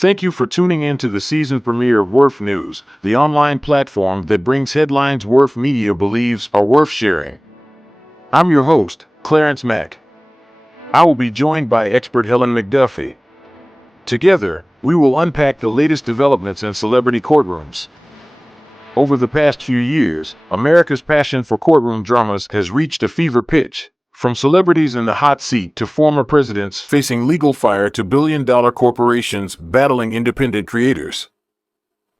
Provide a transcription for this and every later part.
Thank you for tuning in to the season premiere of Worth News, the online platform that brings headlines Worth Media believes are worth sharing. I'm your host, Clarence Mack. I will be joined by expert Helen McDuffie. Together, we will unpack the latest developments in celebrity courtrooms. Over the past few years, America's passion for courtroom dramas has reached a fever pitch. From celebrities in the hot seat to former presidents facing legal fire to billion-dollar corporations battling independent creators.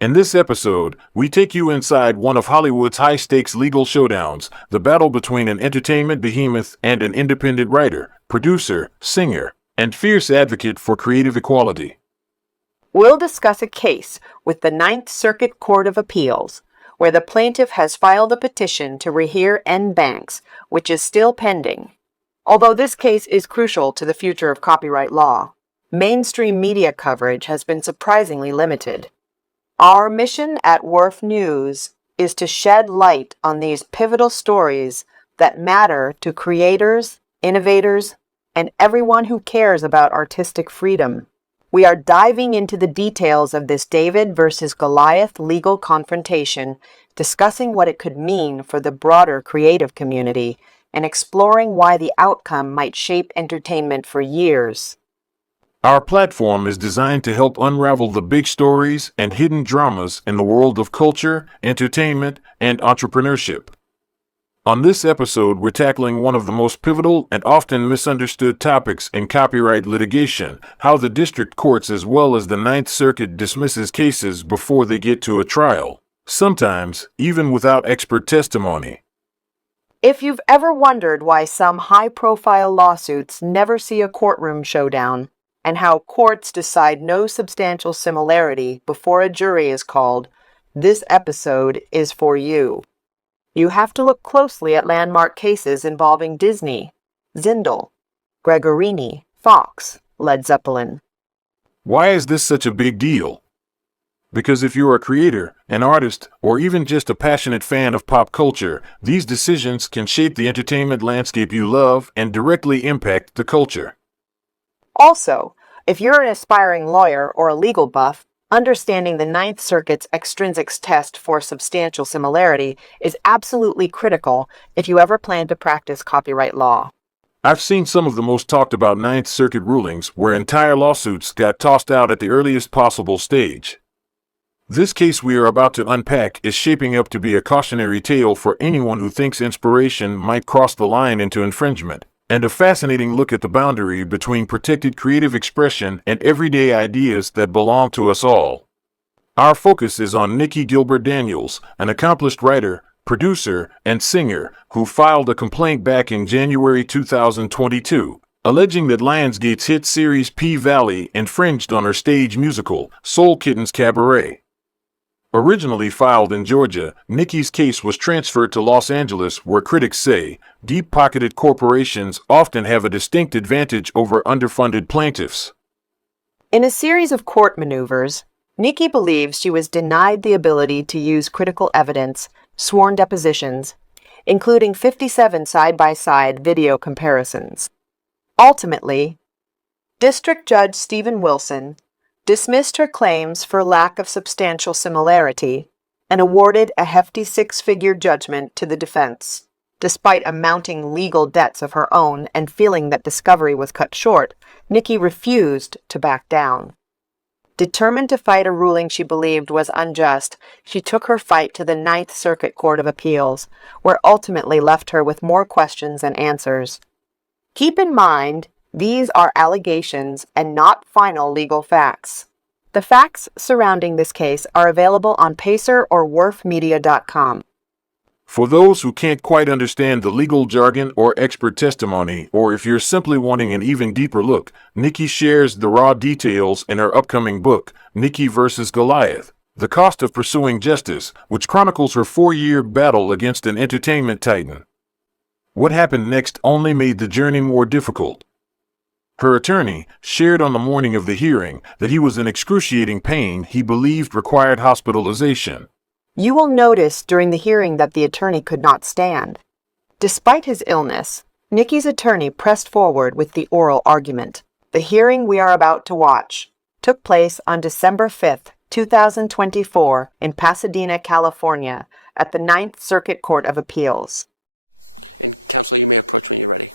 In this episode, we take you inside one of Hollywood's high-stakes legal showdowns, the battle between an entertainment behemoth and an independent writer, producer, singer, and fierce advocate for creative equality. We'll discuss a case with the Ninth Circuit Court of Appeals, where the plaintiff has filed a petition to rehear N. Banks, which is still pending. Although this case is crucial to the future of copyright law, mainstream media coverage has been surprisingly limited. Our mission at Worth News is to shed light on these pivotal stories that matter to creators, innovators, and everyone who cares about artistic freedom. We are diving into the details of this David versus Goliath legal confrontation, discussing what it could mean for the broader creative community, and exploring why the outcome might shape entertainment for years. Our platform is designed to help unravel the big stories and hidden dramas in the world of culture, entertainment, and entrepreneurship. On this episode, we're tackling one of the most pivotal and often misunderstood topics in copyright litigation: how the district courts as well as the Ninth Circuit dismisses cases before they get to a trial, sometimes even without expert testimony. If you've ever wondered why some high-profile lawsuits never see a courtroom showdown, and how courts decide no substantial similarity before a jury is called, this episode is for you. You have to look closely at landmark cases involving Disney, Zindel, Gregorini, Fox, Led Zeppelin. Why is this such a big deal? Because if you're a creator, an artist, or even just a passionate fan of pop culture, these decisions can shape the entertainment landscape you love and directly impact the culture. Also, if you're an aspiring lawyer or a legal buff, understanding the Ninth Circuit's extrinsics test for substantial similarity is absolutely critical if you ever plan to practice copyright law. I've seen some of the most talked about Ninth Circuit rulings where entire lawsuits got tossed out at the earliest possible stage. This case we are about to unpack is shaping up to be a cautionary tale for anyone who thinks inspiration might cross the line into infringement, and a fascinating look at the boundary between protected creative expression and everyday ideas that belong to us all. Our focus is on Nicci Gilbert Daniels, an accomplished writer, producer, and singer who filed a complaint back in January 2022, alleging that Lionsgate's hit series P-Valley infringed on her stage musical, Soul Kitten's Cabaret. Originally filed in Georgia, Nicci's case was transferred to Los Angeles, where critics say deep-pocketed corporations often have a distinct advantage over underfunded plaintiffs. In a series of court maneuvers, Nicci believes she was denied the ability to use critical evidence, sworn depositions, including 57 side-by-side video comparisons. Ultimately, District Judge Stephen Wilson dismissed her claims for lack of substantial similarity and awarded a hefty six-figure judgment to the defense. Despite amounting legal debts of her own and feeling that discovery was cut short, Nicci refused to back down. Determined to fight a ruling she believed was unjust, she took her fight to the Ninth Circuit Court of Appeals, where ultimately left her with more questions than answers. Keep in mind, these are allegations and not final legal facts. The facts surrounding this case are available on Pacer or WorthMedia.com. For those who can't quite understand the legal jargon or expert testimony, or if you're simply wanting an even deeper look, Nicci shares the raw details in her upcoming book, Nicci versus Goliath: The Cost of Pursuing Justice, which chronicles her 4-year battle against an entertainment titan. What happened next only made the journey more difficult. Her attorney shared on the morning of the hearing that he was in excruciating pain he believed required hospitalization. You will notice during the hearing that the attorney could not stand. Despite his illness, Nicci's attorney pressed forward with the oral argument, the hearing we are about to watch. took place on December 5th, 2024 in Pasadena, California, at the Ninth Circuit Court of Appeals. And Counselor, you may approach when you're ready.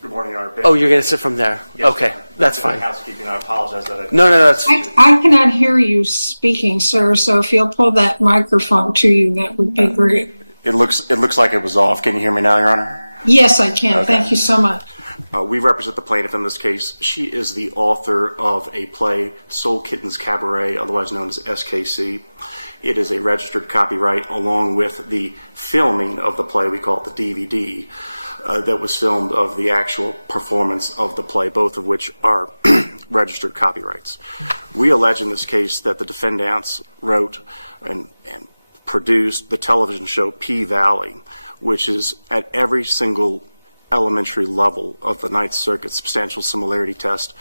Good morning, Your Honor. Oh, you're going to sit from there? Yes, okay, that's fine. Housekeeping, I apologize that No, that's... I cannot hear you speaking, sir, so if you'll pull that microphone to you, that would be great. It looks like it was off. Can you hear me now, Your Honor? Yes, I can. Okay. Thank you so much. We represent the plaintiff in this case. She is the author of a play, Soul Kittens Cabaret, otherwise known as SKC. It is a registered copyright along with the filming of the play, we call it the DVD, that was filmed of the actual performance of the play, both of which are registered copyrights. We allege in this case that the defendants wrote and produced the television show P-Valley, which is at every single elementary level of the Ninth Circuit substantial similarity test,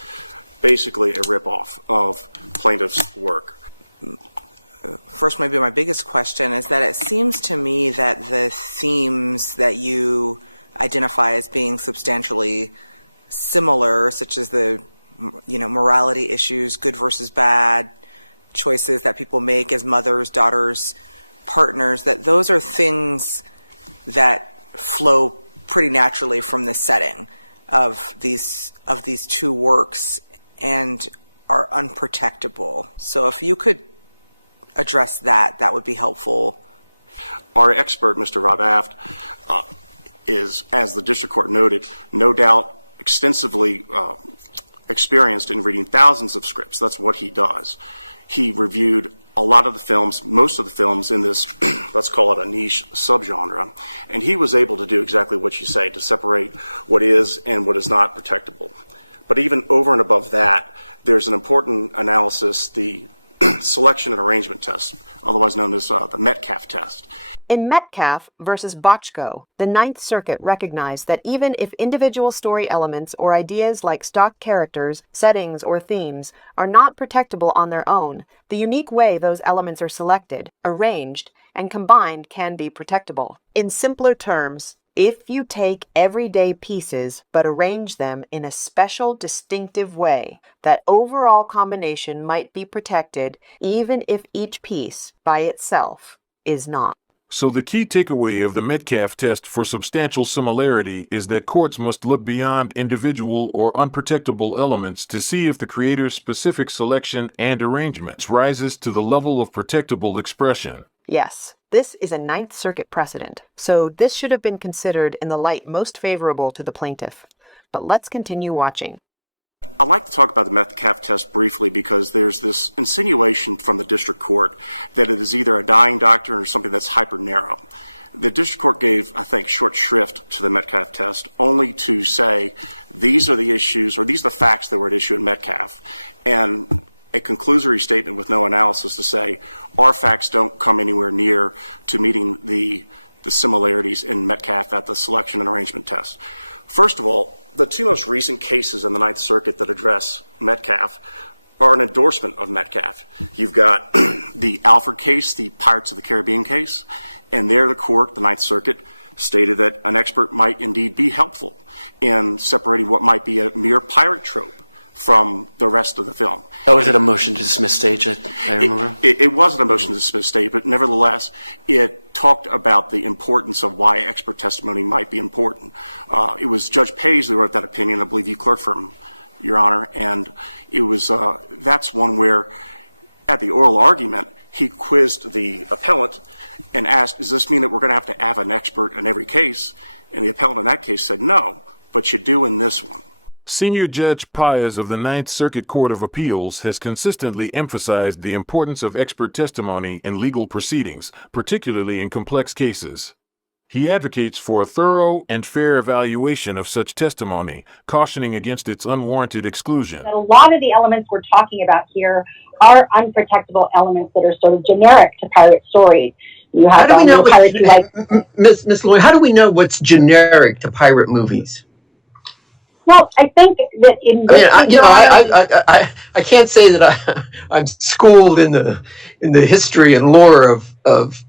basically a ripoff of plaintiff's work. First, maybe my biggest question is that it seems to me that the themes that you identify as being substantially similar, such as the, morality issues, good versus bad, choices that people make as mothers, daughters, partners, that those are things that flow pretty naturally from the setting of these two works and are unprotectable. So if you could address that, that would be helpful. Our expert, Mr. Rob Aft, is, as the district court noted, no doubt extensively experienced in reading thousands of scripts. That's what he does. He reviewed a lot of the films, most of the films in this, let's call it a niche subgenre, and he was able to do exactly what you say, to separate what is and what is not protectable. But even over and above that, there's an important analysis, the selection and arrangement test, otherwise known as the Metcalfe test. In Metcalfe versus Bochco, the Ninth Circuit recognized that even if individual story elements or ideas like stock characters, settings, or themes are not protectable on their own, the unique way those elements are selected, arranged, and combined can be protectable. In simpler terms, if you take everyday pieces but arrange them in a special, distinctive way, that overall combination might be protected even if each piece, by itself, is not. So the key takeaway of the Metcalfe test for substantial similarity is that courts must look beyond individual or unprotectable elements to see if the creator's specific selection and arrangements rises to the level of protectable expression. Yes, this is a Ninth Circuit precedent, so this should have been considered in the light most favorable to the plaintiff. But let's continue watching. I'd like to talk about the Metcalfe test briefly because there's this insinuation from the district court that it is either a dying doctrine or something that's hyper narrow. The district court gave, I think, short shrift to the Metcalfe test only to say these are the issues or these are the facts that were at issue at Metcalfe, and a conclusory statement with no analysis to say our facts don't come anywhere near to meeting the similarities in Metcalfe at the selection and arrangement test. First of all, the two most recent cases in the Ninth Circuit that address Metcalfe are an endorsement of Metcalfe. You've got the Alford case, the Pirates of the Caribbean case, and there the court, the Ninth Circuit, stated that an expert might indeed be helpful in separating what might be a mere pirate trope from the rest of the film. That was at a motion to dismiss stage, I remember. It wasn't a motion to dismiss stage, but nevertheless, it talked about the importance of why expert testimony might be important. It was Judge Pays who wrote that opinion. I believe you clerked for him, Your Honor, and it was that's one where, at the oral argument, he quizzed the appellant and asked, does this mean that we're going to have an expert in every case? And the appellant in that case said, no, but you do in this one. Senior Judge Paez of the Ninth Circuit Court of Appeals has consistently emphasized the importance of expert testimony in legal proceedings, particularly in complex cases. He advocates for a thorough and fair evaluation of such testimony, cautioning against its unwarranted exclusion. A lot of the elements we're talking about here are unprotectable elements that are sort of generic to pirate stories. You have pirates who like Miss Lloyd, how do we know what's generic to pirate movies? Well, I think that in this I can't say that I'm schooled in the history and lore of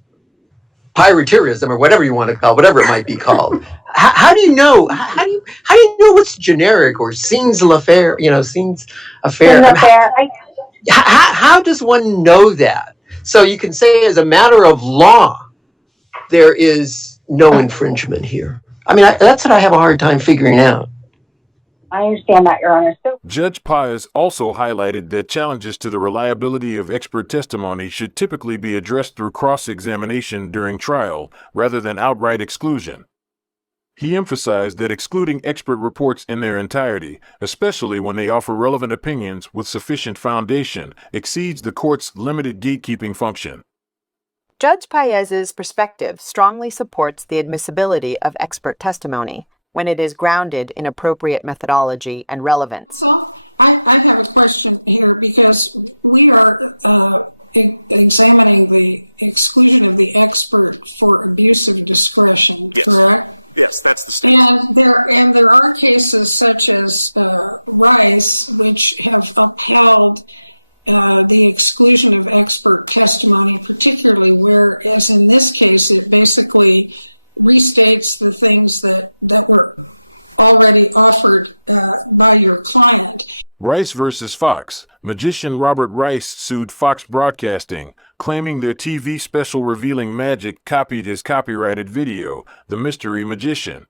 pirateerism or whatever you want to call, whatever it might be called. How do you know? how do you know what's generic or scenes l'affaire? Scenes affair. In the fair, How does one know that? So you can say, as a matter of law, there is no infringement here. I mean, that's what I have a hard time figuring out. I understand that, Your Honor. So, Judge Pius also highlighted that challenges to the reliability of expert testimony should typically be addressed through cross-examination during trial rather than outright exclusion. He emphasized that excluding expert reports in their entirety, especially when they offer relevant opinions with sufficient foundation, exceeds the court's limited gatekeeping function. Judge Paez's perspective strongly supports the admissibility of expert testimony when it is grounded in appropriate methodology and relevance. So I have a question here because we are examining the exclusion of the expert for abuse of discretion, Yes. correct? Yes, that's the standard. And there are cases such as Rice, which have upheld the exclusion of expert testimony, particularly where, as in this case, it basically restates the things that were already offered by your client. Rice versus Fox. Magician Robert Rice sued Fox Broadcasting, claiming their TV special revealing magic copied his copyrighted video, The Mystery Magician.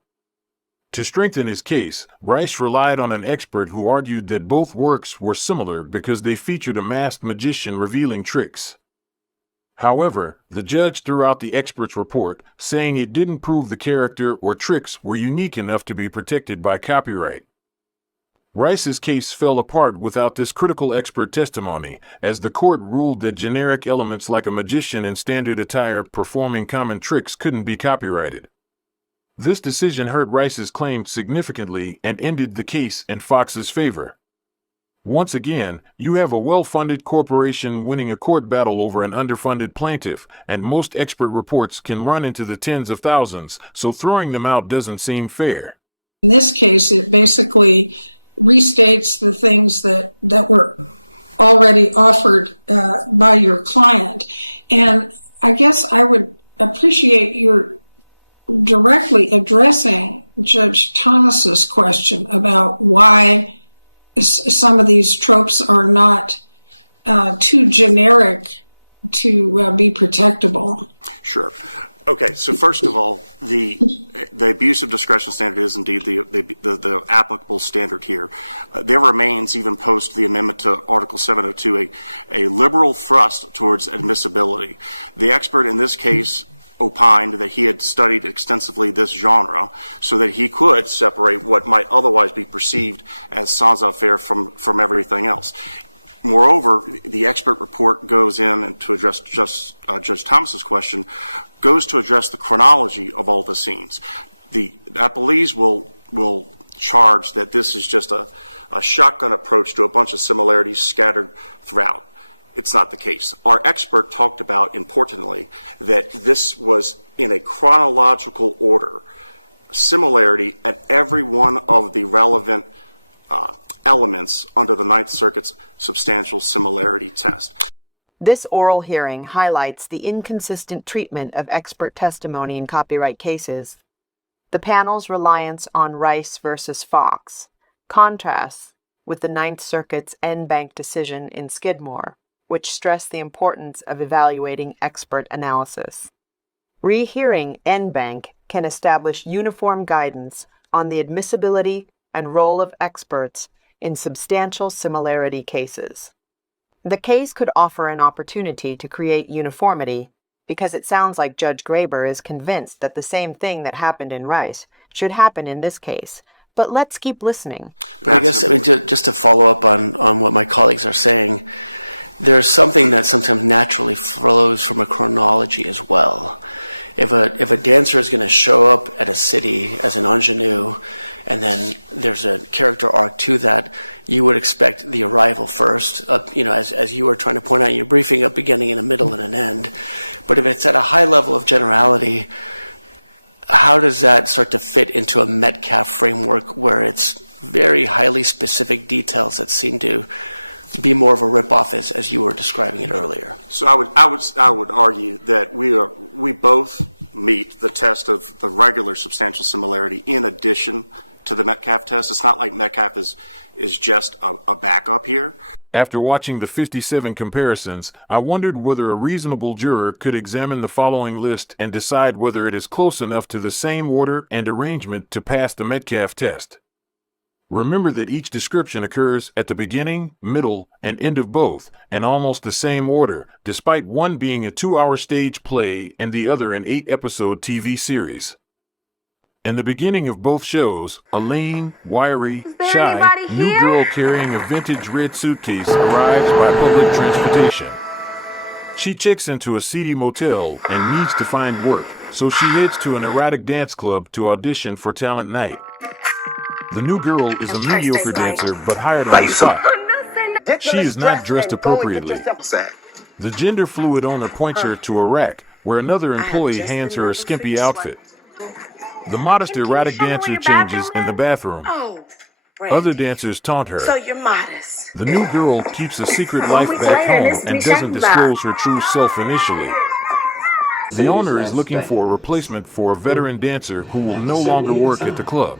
To strengthen his case, Rice relied on an expert who argued that both works were similar because they featured a masked magician revealing tricks. However, the judge threw out the expert's report, saying it didn't prove the character or tricks were unique enough to be protected by copyright. Rice's case fell apart without this critical expert testimony, as the court ruled that generic elements like a magician in standard attire performing common tricks couldn't be copyrighted. This decision hurt Rice's claim significantly and ended the case in Fox's favor. Once again, you have a well-funded corporation winning a court battle over an underfunded plaintiff, and most expert reports can run into the tens of thousands, so throwing them out doesn't seem fair. In this case, it basically restates the things that were already offered by your client. And I guess I would appreciate your directly addressing Judge Thomas's question about why some of these tropes are not too generic to be protectable. Sure. Okay, so first of all, the abuse of discretion standard is indeed the applicable standard here. There remains, even post the amendment to Article 702, a liberal thrust towards admissibility. The expert in this case opined that he had studied extensively this genre so that he could separate what might otherwise be perceived as sans-affaire from everything else. Moreover, the expert report goes in, and to address Judge Thomas's question, goes to address the chronology of all the scenes. The appellees will charge that this is just a shotgun approach to a bunch of similarities scattered throughout. It's not the case. Our expert talked about, importantly, that this was in a chronological order, similarity at every one of the relevant elements under the Ninth Circuit's substantial similarity test. This oral hearing highlights the inconsistent treatment of expert testimony in copyright cases. The panel's reliance on Rice versus Fox contrasts with the Ninth Circuit's en banc decision in Skidmore, which stressed the importance of evaluating expert analysis. Rehearing en banc can establish uniform guidance on the admissibility and role of experts in substantial similarity cases. The case could offer an opportunity to create uniformity because it sounds like Judge Graber is convinced that the same thing that happened in Rice should happen in this case. But let's keep listening. But I guess, just to follow up on what my colleagues are saying, there's something that sometimes naturally flows from a chronology as well. If a dancer is going to show up at a city as an ingenue, and then there's a character arc to that, you would expect the arrival first, as you were trying to point out in your briefing, a beginning and a middle and an end. But if it's at a high level of generality, how does that start to fit into a Metcalfe framework where it's very highly specific details that seem to be more of a ripoff as you were describing it earlier? So I would argue that we both meet the test of the regular substantial similarity in addition to the Metcalf test. It's not like Metcalf is just a backup here. After watching the 57 comparisons, I wondered whether a reasonable juror could examine the following list and decide whether it is close enough to the same order and arrangement to pass the Metcalf test. Remember that each description occurs at the beginning, middle, and end of both, and almost the same order, despite one being a 2-hour stage play and the other an 8-episode TV series. In the beginning of both shows, a lean, wiry, shy, new girl carrying a vintage red suitcase arrives by public transportation. She checks into a seedy motel and needs to find work, so she heads to an erotic dance club to audition for talent night. The new girl is a mediocre dancer but hired on the spot. She is not dressed appropriately. The gender-fluid owner points her to a rack, where another employee hands her a skimpy outfit. The modest erotic dancer changes in the bathroom. Other dancers taunt her. So you're modest. The new girl keeps a secret life back home and doesn't disclose her true self initially. The owner is looking for a replacement for a veteran dancer who will no longer work at the club.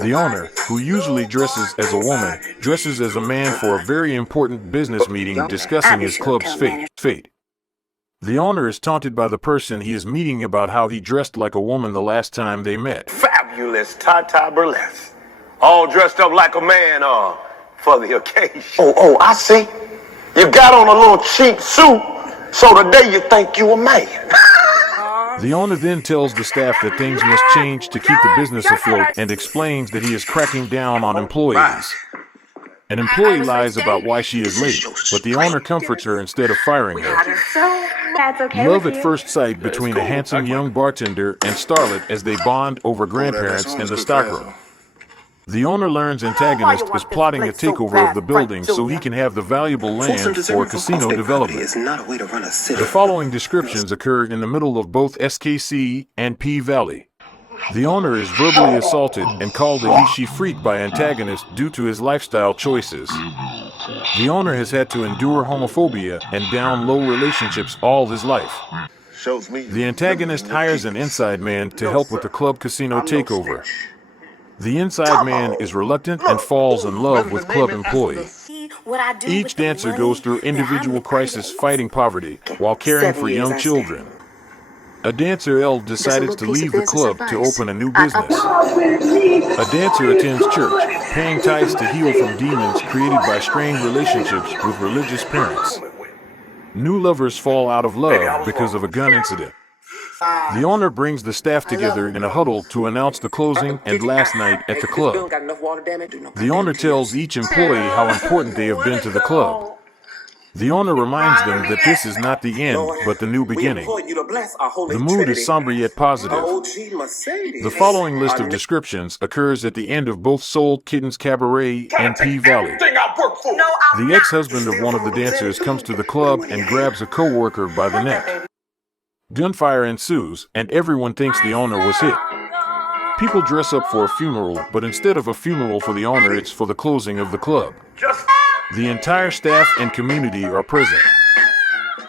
The owner, who usually dresses as a woman, dresses as a man for a very important business meeting discussing his club's fate. The owner is taunted by the person he is meeting about how he dressed like a woman the last time they met. Fabulous Tata Burlesque. All dressed up like a man for the occasion. Oh, I see. You got on a little cheap suit, so today you think you a man. The owner then tells the staff that things must change to keep the business afloat and explains that he is cracking down on employees. An employee lies about why she is late, but the owner comforts her instead of firing her. Love at first sight between a handsome young bartender and starlet as they bond over grandparents in the stockroom. The owner learns antagonist is plotting a takeover of the building so he can have the valuable land for casino development. The following descriptions occur in the middle of both SKC and P Valley. The owner is verbally assaulted and called a Nicci freak by antagonist due to his lifestyle choices. The owner has had to endure homophobia and down-low relationships all his life. The antagonist hires an inside man to help with the club casino takeover. The inside man is reluctant and falls in love with club employee. Each dancer goes through individual crisis fighting poverty while caring for young children. A dancer L decided to leave the club to open a new business. A dancer attends church, paying tithes to heal from demons created by strained relationships with religious parents. New lovers fall out of love because of a gun incident. The owner brings the staff together in a huddle to announce the closing and last night at the club. The owner tells each employee how important they have been to the club. The owner reminds them that this is not the end, but the new beginning. The mood is somber yet positive. The following list of descriptions occurs at the end of both Soul Kittens Cabaret and P Valley. The ex-husband of one of the dancers comes to the club and grabs a co-worker by the neck. Gunfire ensues, and everyone thinks the owner was hit. People dress up for a funeral, but instead of a funeral for the owner, it's for the closing of the club. The entire staff and community are present.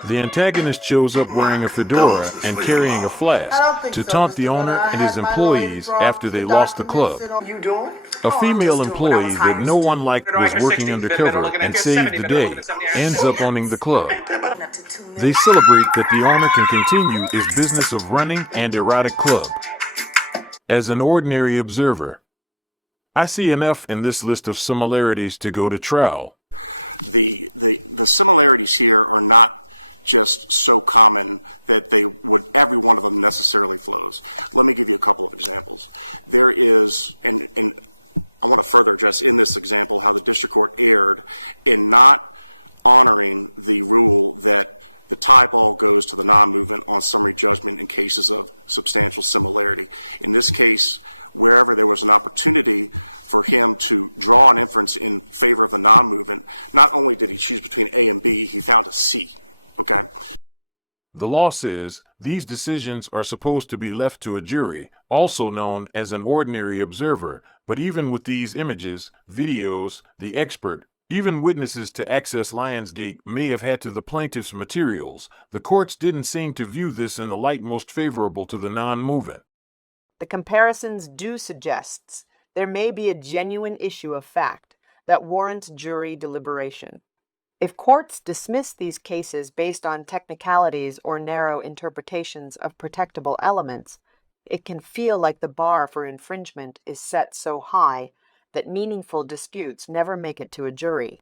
The antagonist shows up wearing a fedora and carrying a flask to taunt the owner and his employees after they lost the club. A female employee that no one liked was working undercover and saved the day, ends up owning the club. They celebrate that the owner can continue his business of running an erotic club. As an ordinary observer, I see enough in this list of similarities to go to trial. The similarities here are not just so common that every one of them necessarily flows. Let me give you a couple of examples. There is, and I want to further address in this example how the district court erred in not honoring the rule that the tie ball goes to the non-movement on summary judgment in cases of substantial similarity. In this case, wherever there was an opportunity for him to draw an inference in favor of the non-movement, not only did he choose between A and B, he found a C. Okay? The law says these decisions are supposed to be left to a jury, also known as an ordinary observer, but even with these images, videos, the expert, even witnesses to access Lionsgate may have had to the plaintiff's materials. The courts didn't seem to view this in the light most favorable to the non-movement. The comparisons do suggest there may be a genuine issue of fact that warrants jury deliberation. If courts dismiss these cases based on technicalities or narrow interpretations of protectable elements, it can feel like the bar for infringement is set so high that meaningful disputes never make it to a jury.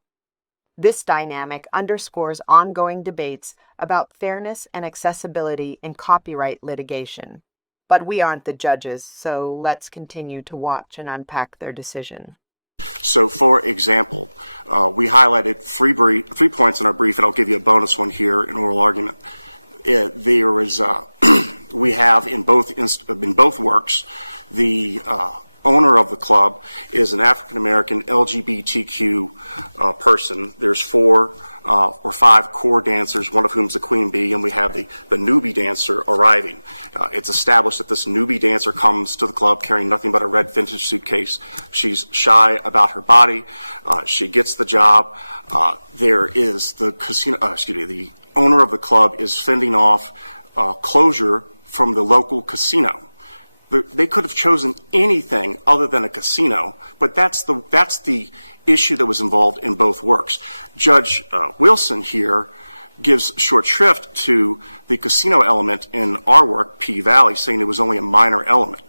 This dynamic underscores ongoing debates about fairness and accessibility in copyright litigation. But we aren't the judges, so let's continue to watch and unpack their decision. So, for example, we highlighted three points in our brief, and I'll give you a bonus one here in oral argument. There is, we have in both works, the owner of the club is an African-American LGBTQ person. There's 4 or 5 core dancers, one of whom is the queen bee, and we have the newbie dancer arriving. It's established that this newbie dancer comes to the club carrying nothing but a red vintage suitcase. She's shy about her body. She gets the job. There is the the owner of the club is fending off closure from the local casino. They could have chosen anything other than a casino, but that's the issue that was involved in both works. Judge Wilson here gives short shrift to the casino element in our work, P Valley, saying it was only a minor element.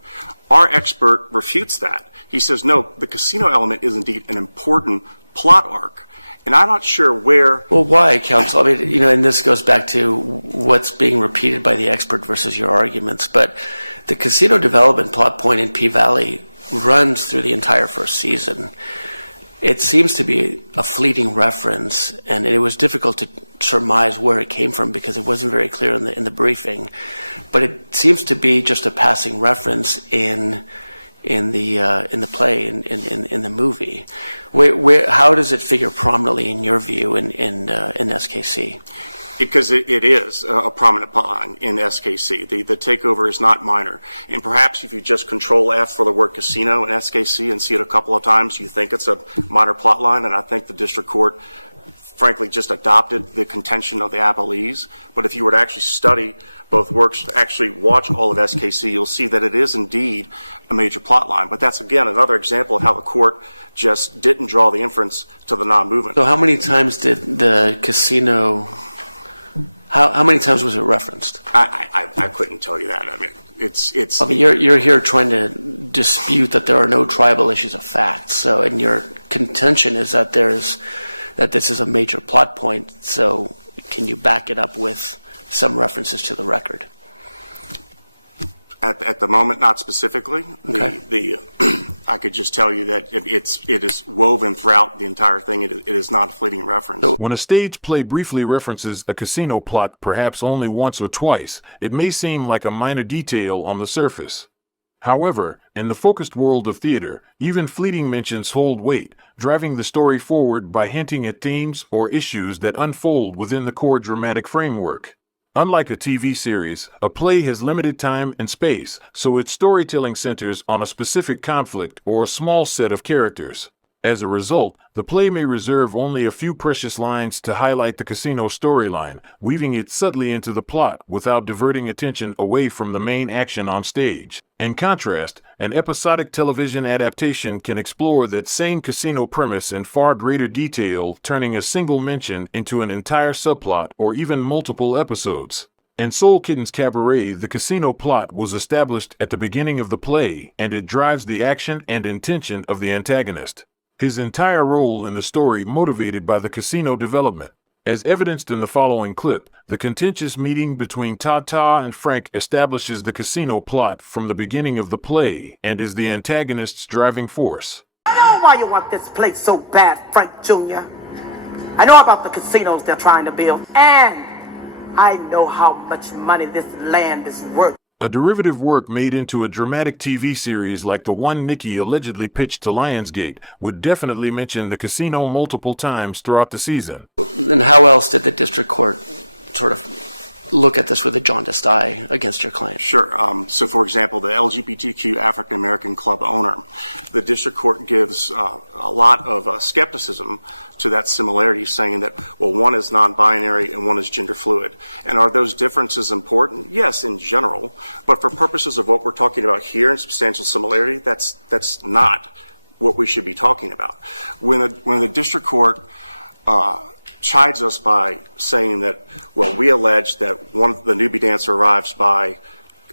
Our expert refutes that. He says, no, the casino element is indeed an important plot arc. And I'm not sure where... Well, why, counsel? I mean, and this goes back to what's being repeated by the expert versus your arguments, but the casino development plot point in P Valley runs through the entire first season. It seems to be a fleeting reference, and it was difficult to surmise where it came from because it wasn't very clear in the briefing. But it seems to be just a passing reference in the play, in the movie. How does it figure prominently in your view in SKC? Because it is a prominent plot line in SKC. The takeover is not minor. And perhaps if you just Control F for the word casino in SKC and see it a couple of times, you think it's a minor plot line. And I think the district court, frankly, just adopted the contention of the appellees. But if you were to actually study both works, to actually watch all of SKC, you'll see that it is indeed a major plot line. But that's, again, another example of how the court just didn't draw the inference to the non-movement. So how many times did the casino... How many times was it referenced? I couldn't tell you that. I mean, it's. I mean, you're here trying to dispute that there are no tribal issues of fact. So, and your contention is that this is a major plot point. So, can you back it up with some references to the record? At the moment, not specifically. Okay. I could just tell you that it is woven throughout the entire thing. It is not a fleeting reference. When a stage play briefly references a casino plot perhaps only once or twice, it may seem like a minor detail on the surface. However, in the focused world of theater, even fleeting mentions hold weight, driving the story forward by hinting at themes or issues that unfold within the core dramatic framework. Unlike a TV series, a play has limited time and space, so its storytelling centers on a specific conflict or a small set of characters. As a result, the play may reserve only a few precious lines to highlight the casino storyline, weaving it subtly into the plot without diverting attention away from the main action on stage. In contrast, an episodic television adaptation can explore that same casino premise in far greater detail, turning a single mention into an entire subplot or even multiple episodes. In Soul Kitten's Cabaret, the casino plot was established at the beginning of the play, and it drives the action and intention of the antagonist. His entire role in the story motivated by the casino development. As evidenced in the following clip, the contentious meeting between Tata and Frank establishes the casino plot from the beginning of the play and is the antagonist's driving force. I know why you want this place so bad, Frank Jr. I know about the casinos they're trying to build, and I know how much money this land is worth. A derivative work made into a dramatic TV series like the one Nicci allegedly pitched to Lionsgate would definitely mention the casino multiple times throughout the season. And how else did the district court sort of look at this with a jaundiced eye against your client? Sure. So, for example, the LGBTQ African American club owner, the district court gives a lot of skepticism to that similarity, saying that, well, one is non-binary and one is gender fluid. And are those differences important? Yes, in general. But for purposes of what we're talking about here in substantial similarity, that's not what we should be talking about. When the district court chides us by saying that, well, we allege that the newbie dancer arrives by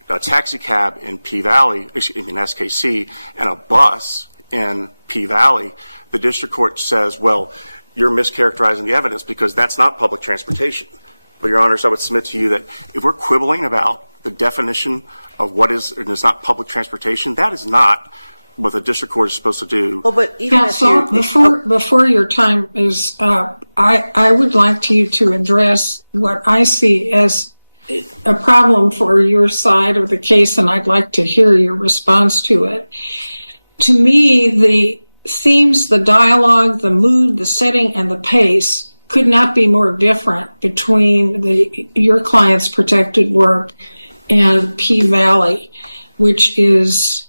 a taxi cab in P-Valley, in SKC, and a bus in P-Valley, the district court says, well, you're mischaracterizing the evidence because that's not public transportation. But, Your Honors, I would submit to you that if we're quibbling about the definition of what is and is not public transportation, that is not what the district court is supposed to do. Well, but even Counsel, before your time is up, I would like you to address what I see as a problem for your side of the case, and I'd like to hear your response to it. To me, the themes, the dialogue, the mood, the setting, and the pace could not be more different between your client's protected work and P-Valley, which is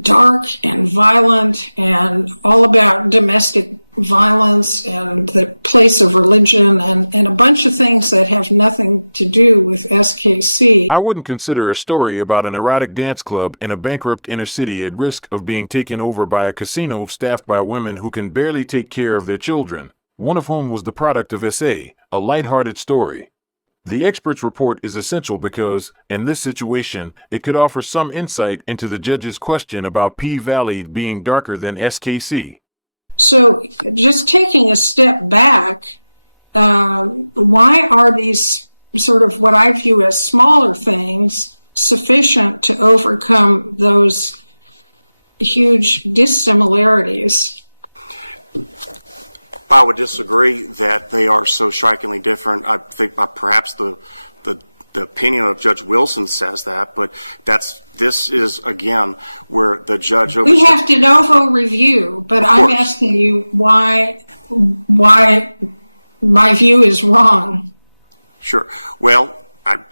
dark and violent and all about domestic violence and the place of religion and a bunch of things that have nothing to do with SKC. I wouldn't consider a story about an erotic dance club in a bankrupt inner city at risk of being taken over by a casino staffed by women who can barely take care of their children, one of whom was the product of SA, a lighthearted story. The expert's report is essential because, in this situation, it could offer some insight into the judge's question about P-Valley being darker than SKC. So, just taking a step back, why are these sort of what I view as smaller things sufficient to overcome those huge dissimilarities? I would disagree that they are so strikingly different. I think perhaps the opinion of Judge Wilson says that, but this is again where the judge. We have de novo review, but I'm asking you why my view is wrong. Sure. Well,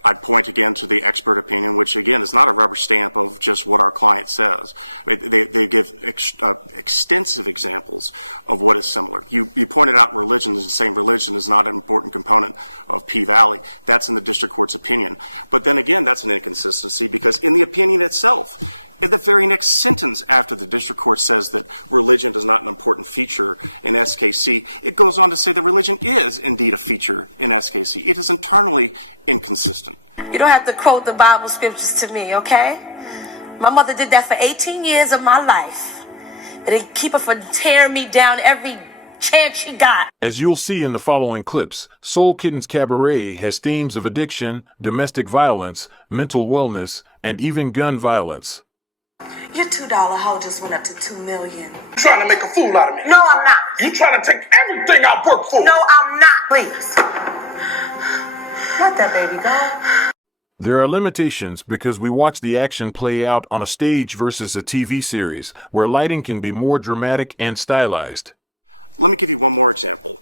I'd point again to the expert opinion, which again is not a rubber stamp of just what our client says. They give extensive examples of what is similar. You pointed out religion is the same. Religion is not an important component of P-Valley. That's in the district court's opinion. But then again, that's an inconsistency because in the opinion itself, in the very next sentence after the district court says that religion is not an important feature in SKC, it goes on to say that religion is indeed a feature in SKC. It is internally inconsistent. You don't have to quote the Bible scriptures to me, okay? My mother did that for 18 years of my life. It didn't keep her from tearing me down every chance she got. As you'll see in the following clips, Soul Kitten's Cabaret has themes of addiction, domestic violence, mental wellness, and even gun violence. Your $2 hoe just went up to $2 million. You trying to make a fool out of me? No, I'm not. You trying to take everything I work for? No, I'm not. Please. Let that baby go. There are limitations because we watch the action play out on a stage versus a TV series, where lighting can be more dramatic and stylized. Let me give you one more example.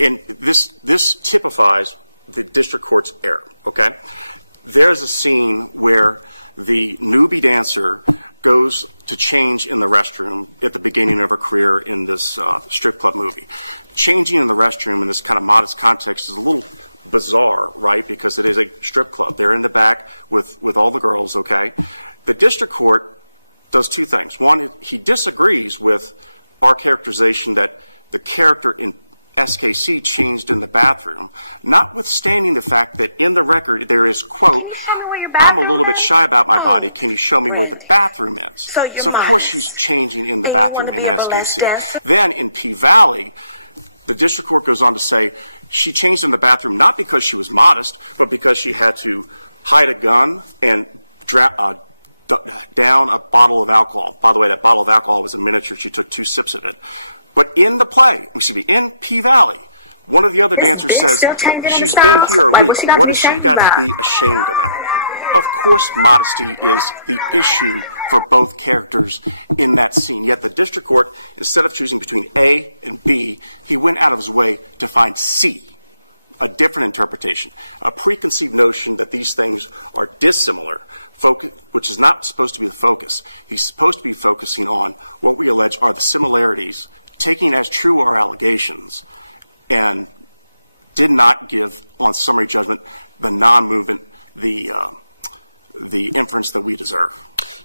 And this typifies the district court's error, okay? There's a scene where the newbie dancer goes to change in the restroom at the beginning of her career in this strip club movie. Changing in the restroom in this kind of modest context is a little bizarre, right? Because it is a strip club. They're in the back with all the girls, okay? The district court does two things. One, he disagrees with our characterization that the character in SKC changed in the bathroom, notwithstanding the fact that in the record there is, quote, I'm a little bit shy about my body. Can you show me where the bathroom is? So of course she's changing in the bathroom in SKC. Then in P-Valley, the district court goes on to say she changed in the bathroom not because she was modest, but because she had to hide a gun and down a bottle of alcohol. By the way, that bottle of alcohol was a miniature. She took 2 sips of it. But in the play, in P-Valley, one of the other dancers says, she's been here a week. What has she got to be ashamed about? Of course, modesty is the issue for both characters in that scene. Yet the district court, instead of choosing between A and B, he went out of his way to find C. a different interpretation, a preconceived notion that these things are dissimilar, which is not supposed to be the focus. He's supposed to be focusing on what we allege are the similarities, taking as true our allegations, and did not give on summary judgment the non-movement, the inference that we deserve.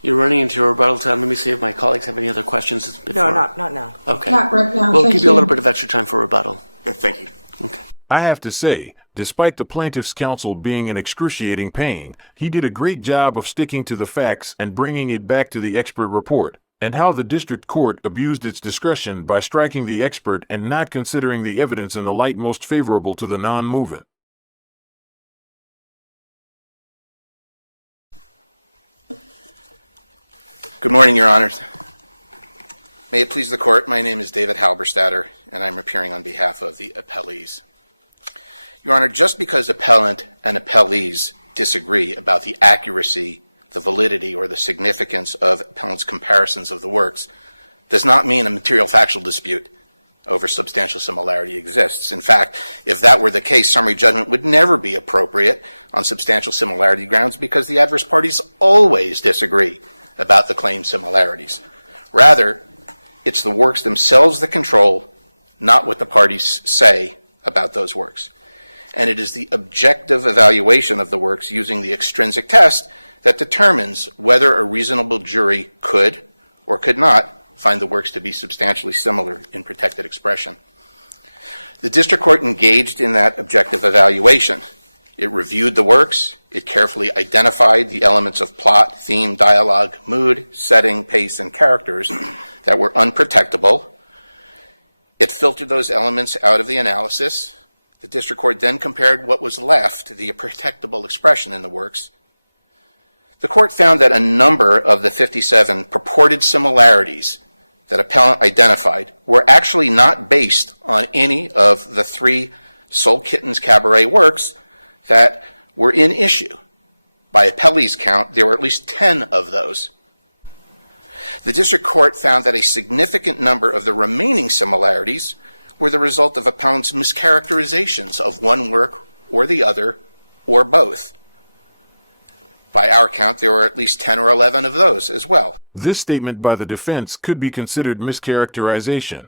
You're running into your rebuttal time. Let me see if my colleagues have any other questions before. No, not now. Okay. Not right now. We'll Thank give you a little bit of extra time for rebuttal. Thank you. Okay. I have to say, despite the plaintiff's counsel being in excruciating pain, he did a great job of sticking to the facts and bringing it back to the expert report, and how the district court abused its discretion by striking the expert and not considering the evidence in the light most favorable to the non-movement. Good morning, Your Honors. May it please the Court, my name is David Halberstatter, and I'm appearing on behalf of the appellees. Your Honor, just because appellant and appellees disagree about the accuracy, the validity, or the significance of appellant's comparisons of the works does not mean a material factual dispute over substantial similarity exists. In fact, if that were the case, summary judgment would never be appropriate on substantial similarity grounds because the adverse parties always disagree about the claimed similarities. Rather, it's the works themselves that control, not what the parties say about those works. And it is the objective evaluation of the works using the extrinsic test that determines whether a reasonable jury could or could not find the works to be substantially similar in protected expression. The district court engaged in that objective evaluation. It reviewed the works, it carefully identified the elements of plot, theme, dialogue, mood, setting, pace, and characters that were unprotectable. It filtered those elements out of the analysis. The district court then compared what was left, the protectable expression in the works. The court found that a number of the 57 purported similarities that appellant identified were actually not based on any of the 3 Soul Kittens Cabaret works that were in issue. By appellee's count, there were at least 10 of those. The district court found that a significant number of the remaining similarities were the result of appellant's mischaracterizations of one work or the other or both. By our count, there were at least 10 or 11 of those as well. This statement by the defense could be considered mischaracterization.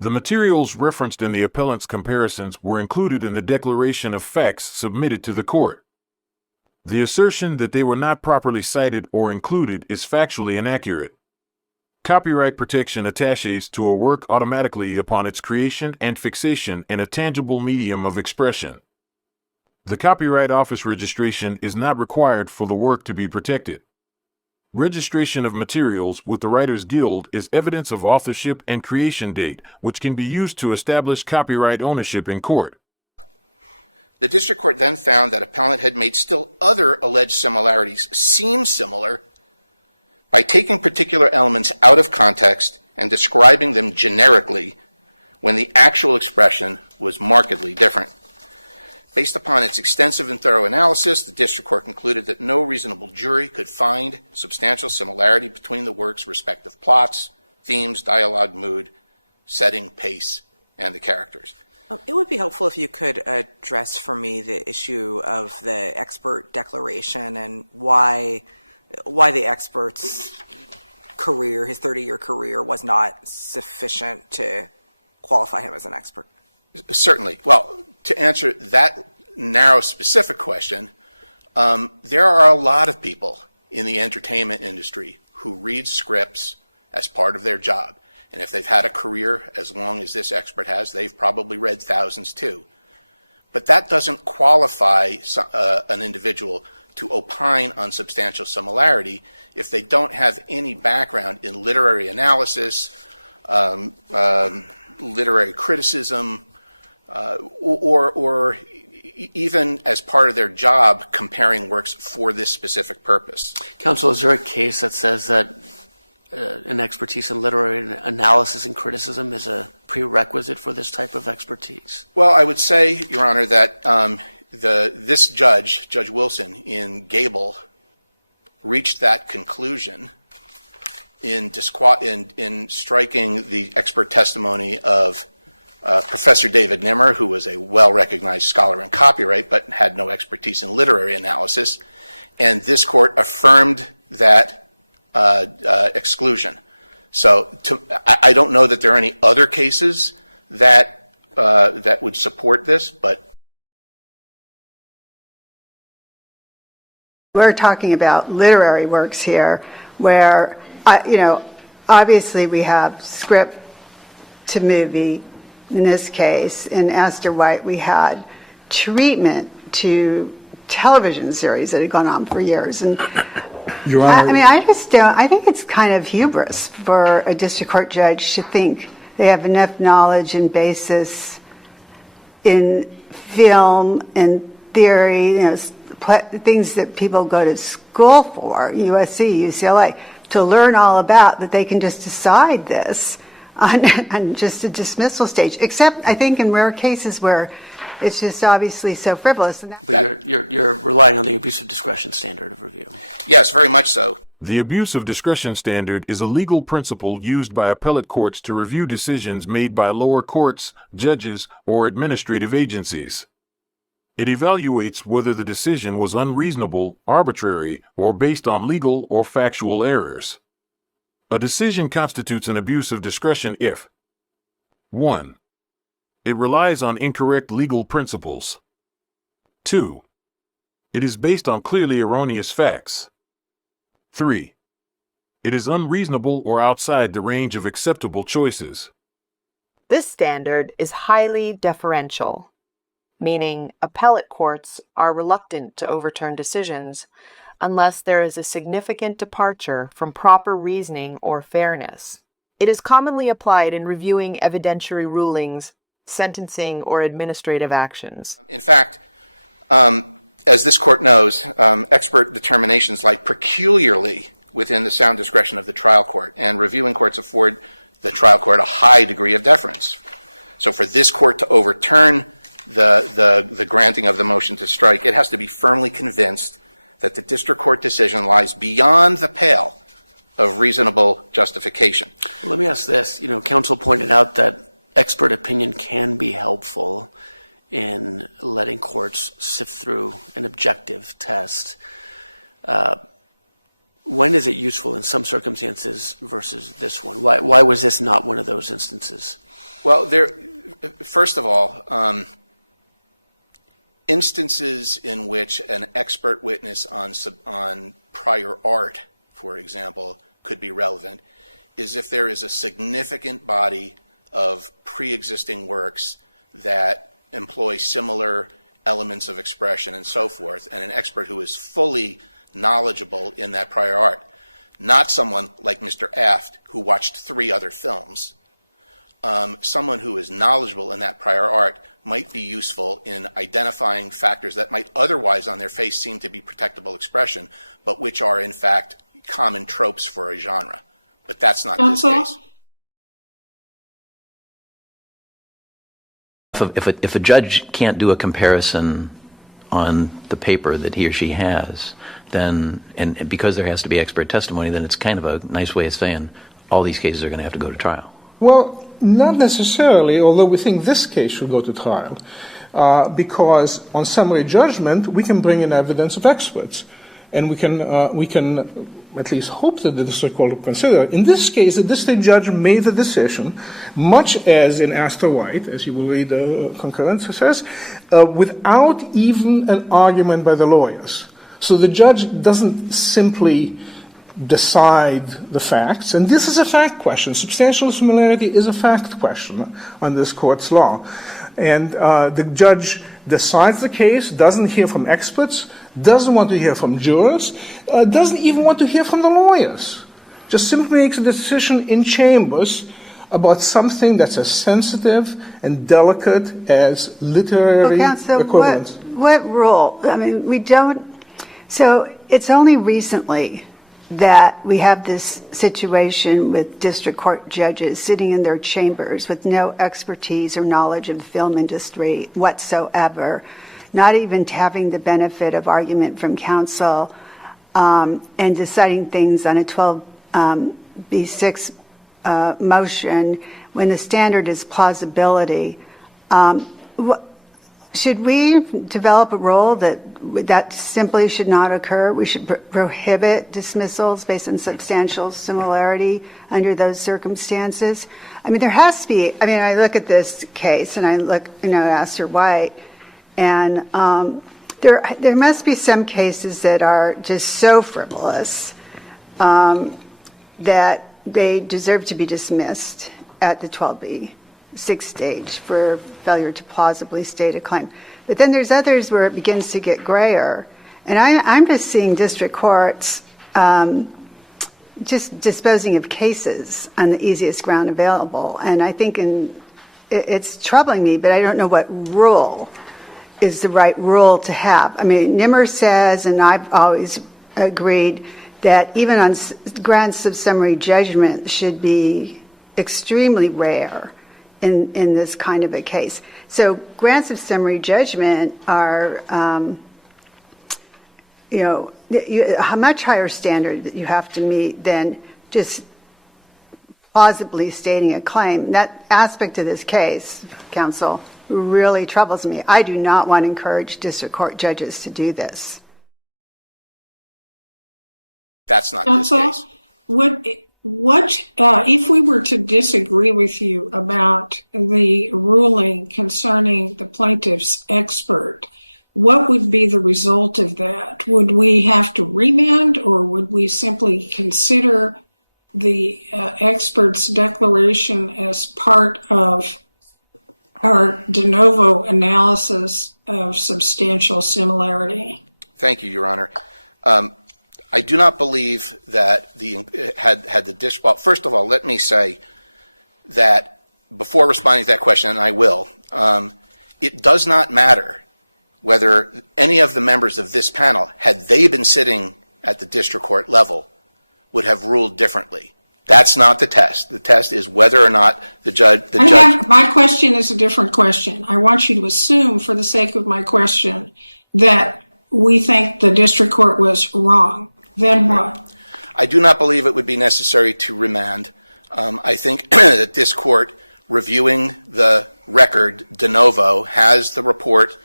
The materials referenced in the appellant's comparisons were included in the declaration of facts submitted to the court. The assertion that they were not properly cited or included is factually inaccurate. Copyright protection attaches to a work automatically upon its creation and fixation in a tangible medium of expression. The Copyright Office registration is not required for the work to be protected. Registration of materials with the Writers Guild is evidence of authorship and creation date, which can be used to establish copyright ownership in court. The district court then found that appellant had made still other alleged similarities seem similar by taking particular elements out of context and describing them generically when the actual expression was markedly different. Based upon its extensive and thorough analysis, the district court concluded that no reasonable jury could find substantial similarity between the works' respective plots, themes, dialogue, mood, setting, pace, and the characters. It would be helpful if you could address for me the issue of the expert declaration and why the expert's career, his 30-year career, was not sufficient to qualify him as an expert. Certainly. Well, to answer that narrow, specific question, there are a lot of people in the entertainment industry who read scripts as part of their job. And if they've had a career as long as this expert has, they've probably read thousands too. But that doesn't qualify an individual to opine on substantial similarity if they don't have any background in literary analysis, literary criticism, or even as part of their job comparing works for this specific purpose. Counsel, is there a case that says that an expertise in literary analysis and criticism is a prerequisite for this type of expertise? Well, I would say, Your Honor, that this judge, Judge Wilson, in Gable, reached that conclusion in striking the expert testimony of Professor David Nimmer, who was a well-recognized scholar in copyright but had no expertise in literary analysis, and this court affirmed that exclusion. So I don't know that there are any other cases that that would support this, but we're talking about literary works here, where obviously we have script to movie. In this case, in Esther White, we had treatment to television series that had gone on for years. And Your Honor, I think it's kind of hubris for a district court judge to think they have enough knowledge and basis in film and theory, things that people go to school for, USC, UCLA, to learn all about, that they can just decide this on just a dismissal stage, except I think in rare cases where it's just obviously so frivolous. But you're relying on the abuse of discretion standard of review. yes, very much so. The abuse of discretion standard is a legal principle used by appellate courts to review decisions made by lower courts, judges, or administrative agencies. It evaluates whether the decision was unreasonable, arbitrary, or based on legal or factual errors. A decision constitutes an abuse of discretion if 1. It relies on incorrect legal principles. 2. It is based on clearly erroneous facts. 3. It is unreasonable or outside the range of acceptable choices. This standard is highly deferential, meaning appellate courts are reluctant to overturn decisions unless there is a significant departure from proper reasoning or fairness. It is commonly applied in reviewing evidentiary rulings, sentencing, or administrative actions. In fact, as this court knows, expert determinations lie peculiarly within the sound discretion of the trial court, and reviewing courts afford the trial court a high degree of deference. So for this court to overturn the granting of the motion to strike, it has to be firmly convinced that the district court decision lies beyond the pale of reasonable justification. Let me ask this. Counsel pointed out that expert opinion can be helpful in letting courts sift through an objective test. When is it useful in some circumstances versus this one? Why was this not one of those instances? Well, first of all, instances in which an expert witness on prior art, for example, could be relevant is if there is a significant body of pre-existing works that employ similar elements of expression and so forth, and an expert who is fully knowledgeable in that prior art, not someone like Mr. Aft who watched 3 other films. Someone who is knowledgeable in that prior art might be useful in identifying factors that might otherwise on their face seem to be protectable expression, but which are in fact common tropes for a genre. But that's not this case. If a judge can't do a comparison on the paper that he or she has, then, and because there has to be expert testimony, then it's kind of a nice way of saying all these cases are going to have to go to trial. well, not necessarily, although we think this case should go to trial, because on summary judgment, we can bring in evidence of experts, and we can at least hope that the district court will consider. In this case, the district judge made the decision, much as in Esther White, as you will read the concurrence says, without even an argument by the lawyers. So the judge doesn't simply decide the facts, and this is a fact question. Substantial similarity is a fact question on this court's law. And the judge decides the case, doesn't hear from experts, doesn't want to hear from jurors, doesn't even want to hear from the lawyers. Just simply makes a decision in chambers about something that's as sensitive and delicate as literary equivalence. What rule? I mean, we don't. So it's only recently that we have this situation with district court judges sitting in their chambers with no expertise or knowledge of the film industry whatsoever, not even having the benefit of argument from counsel, and deciding things on a 12B6 motion when the standard is plausibility. Should we develop a rule that simply should not occur? We should prohibit dismissals based on substantial similarity under those circumstances. I mean, there has to be. I mean, I look at this case and I look, at Astor White, and there must be some cases that are just so frivolous that they deserve to be dismissed at the 12B6 stage for failure to plausibly state a claim. But then there's others where it begins to get grayer. And I'm just seeing district courts just disposing of cases on the easiest ground available. And I think it's troubling me, but I don't know what rule is the right rule to have. I mean, Nimmer says, and I've always agreed, that even on grants of summary judgment should be extremely rare in this kind of a case. So grants of summary judgment are, a much higher standard that you have to meet than just plausibly stating a claim. That aspect of this case, counsel, really troubles me. I do not want to encourage district court judges to do this. That's not counsel, this case. What if we were to disagree with you about the ruling concerning the plaintiff's expert? What would be the result of that? Would we have to remand, or would we simply consider the expert's declaration as part of our de novo analysis of substantial similarity? Thank you, Your Honor. I do not believe that well, first of all, let me say that before responding to that question, and I will, it does not matter whether any of the members of this panel, had they been sitting at the district court level, would have ruled differently. That's not the test. The test is whether or not the judge. My question is a different question. I want you to assume, for the sake of my question, that we think the district court was wrong. Then what? I do not believe it would be necessary to remand. I think that this court, reviewing the record de novo, has the report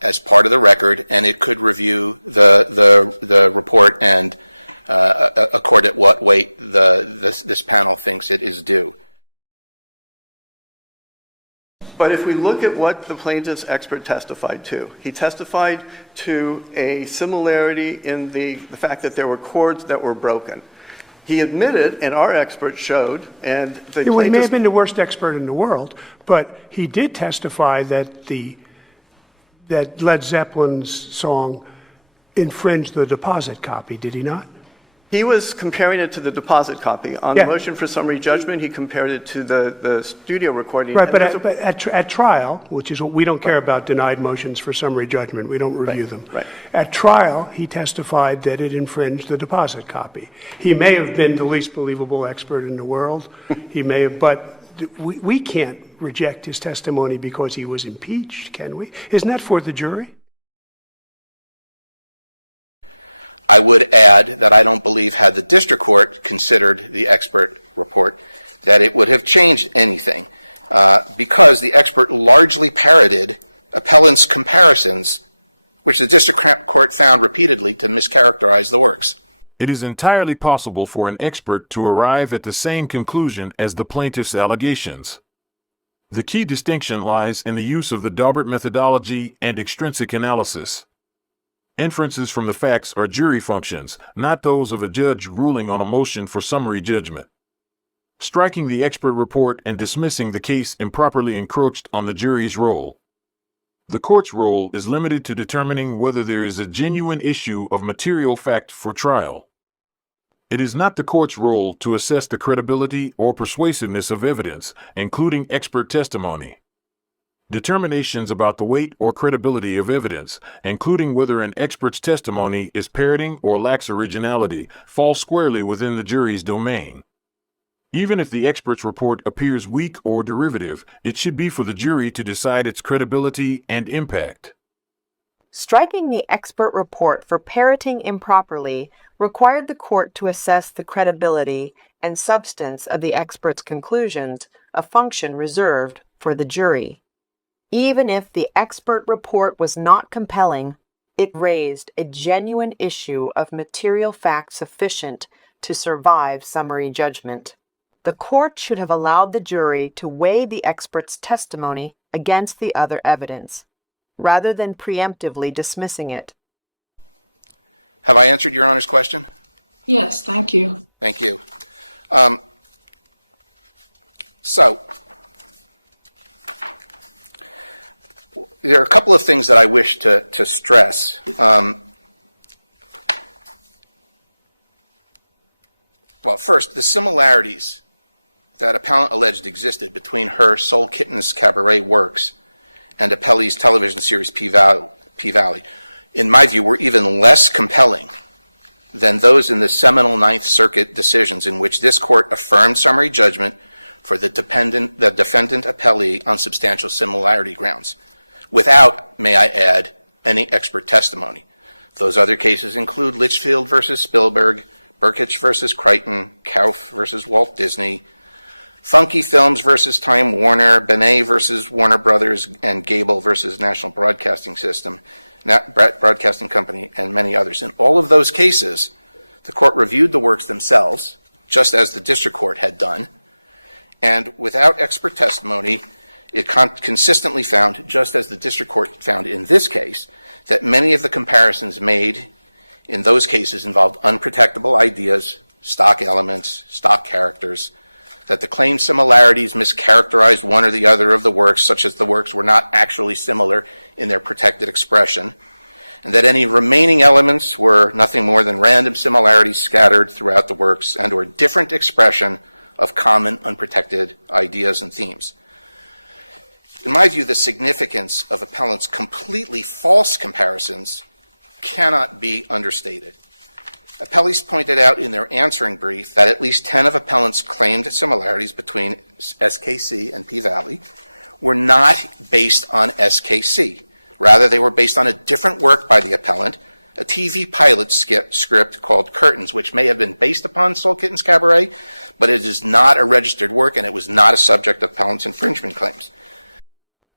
as part of the record, and it could review the report and accord it what weight this panel thinks it is due. But if we look at what the plaintiff's expert testified to, he testified to a similarity in the fact that there were cords that were broken. He admitted, and our expert showed, and the he may have been the worst expert in the world, but he did testify that that Led Zeppelin's song infringed the deposit copy, did he not? He was comparing it to the deposit copy. On the motion for summary judgment, he compared it to the studio recording. Right, but at trial, which is what we don't care about, denied motions for summary judgment, we don't review them. Right. At trial, he testified that it infringed the deposit copy. He may have been the least believable expert in the world. He may have, but we can't reject his testimony because he was impeached, can we? Isn't that for the jury? I would add that I don't believe, had the district court considered the expert report, that it would have changed anything, because the expert largely parroted appellant's comparisons, which the district court found repeatedly to mischaracterize the works. It is entirely possible for an expert to arrive at the same conclusion as the plaintiff's allegations. The key distinction lies in the use of the Daubert methodology and extrinsic analysis. Inferences from the facts are jury functions, not those of a judge ruling on a motion for summary judgment. Striking the expert report and dismissing the case improperly encroached on the jury's role. The court's role is limited to determining whether there is a genuine issue of material fact for trial. It is not the court's role to assess the credibility or persuasiveness of evidence, including expert testimony. Determinations about the weight or credibility of evidence, including whether an expert's testimony is parroting or lacks originality, fall squarely within the jury's domain. Even if the expert's report appears weak or derivative, it should be for the jury to decide its credibility and impact. Striking the expert report for parroting improperly required the court to assess the credibility and substance of the expert's conclusions, a function reserved for the jury. Even if the expert report was not compelling, it raised a genuine issue of material fact sufficient to survive summary judgment. The court should have allowed the jury to weigh the expert's testimony against the other evidence, rather than preemptively dismissing it. Have I answered Your Honor's question? Yes, thank you. Thank you. So, there are a couple of things that I wish to stress. Well, first, the similarities that appellant alleged existed between her Soul Kittens Cabaret works and Appellee's television series P-Valley, in my view, were even less compelling than those in the seminal Ninth Circuit decisions in which this court affirmed summary judgment for the defendant appellee on substantial similarity grounds, without, may I add, any expert testimony. Those other cases include Litchfield versus Spielberg, Burkitch versus Crichton, Kauf versus Walt Disney, Funky Films versus Time Warner, Benet versus Warner Brothers, and Gable versus National Broadcasting Company, and many others. In all of those cases, the court reviewed the works themselves, just as the district court had done, and without expert testimony, it consistently found, just as the district court found in this case, that many of the comparisons made in those cases involved unprotectable ideas, stock elements, stock characters, that the claimed similarities mischaracterized one or the other of the works, such as the works were not actually similar in their protected expression, and that any remaining elements were nothing more than random similarities scattered throughout the works and or different expression of common unprotected ideas and themes. In my view, the significance of appellant's completely false comparisons cannot be understated. Appellees pointed out in their answering brief that at least 10 of appellant's claimed similarities between SKC and P-Valley were not based on SKC. Rather, they were based on a different work by the appellant, a TV pilot script called Curtains, which may have been based upon Soul Kittens Cabaret, but it is not a registered work and it was not a subject of appellant's infringement claims.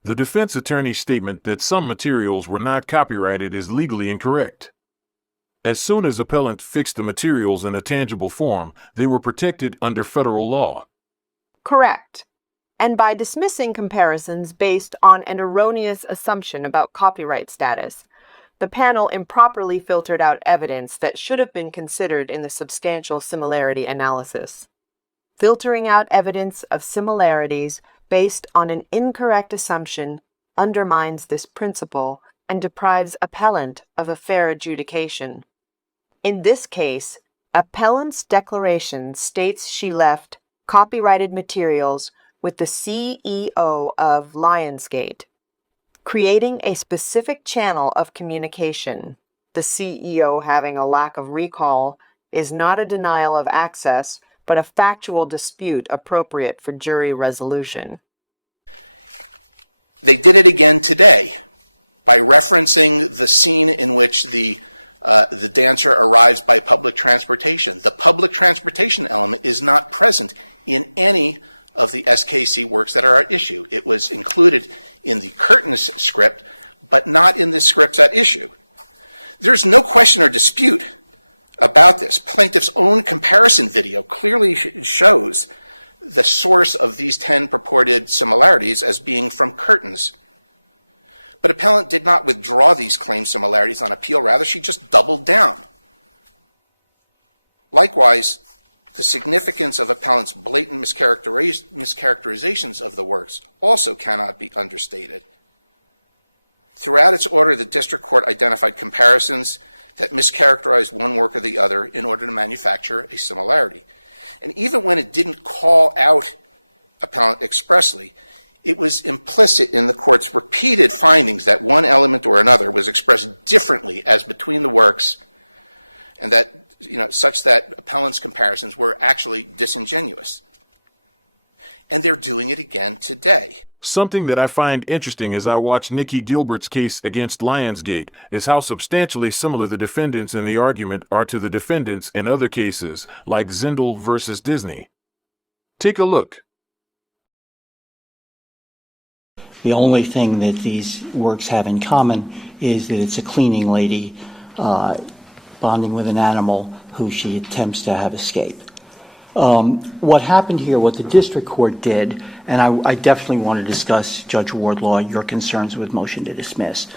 The defense attorney's statement that some materials were not copyrighted is legally incorrect. As soon as appellant fixed the materials in a tangible form, they were protected under federal law. Correct. And by dismissing comparisons based on an erroneous assumption about copyright status, the panel improperly filtered out evidence that should have been considered in the substantial similarity analysis. Filtering out evidence of similarities based on an incorrect assumption undermines this principle and deprives appellant of a fair adjudication. In this case, appellant's declaration states she left copyrighted materials with the CEO of Lionsgate, creating a specific channel of communication. The CEO having a lack of recall is not a denial of access, but a factual dispute appropriate for jury resolution. They did it again today by referencing the scene in which the dancer arrives by public transportation. The public transportation element is not present in any of the SKC works that are at issue. It was included in the Curtains script, but not in the scripts at issue. There's no question or dispute about this. Plaintiff's own comparison video clearly shows the source of these 10 purported similarities as being from Curtains. But appellant did not withdraw these claimed similarities on appeal. Rather, she just doubled down. Likewise, the significance of appellant's blatant mischaracterizations of the works also cannot be understated. Throughout its order, the district court identified comparisons that mischaracterized one work or the other in order to manufacture a similarity. And even when it didn't call out appellant expressly, it was implicit in the court's repeated findings that one element or another was expressed differently as between the works, and that, such that appellant's comparisons were actually disingenuous. And they're doing it again today. Something that I find interesting as I watch Nicci Gilbert's case against Lionsgate is how substantially similar the defendants in the argument are to the defendants in other cases, like Zindel versus Disney. Take a look. The only thing that these works have in common is that it's a cleaning lady bonding with an animal who she attempts to have escape. What happened here, what the district court did, and I definitely want to discuss, Judge Wardlaw, your concerns with motion to dismiss.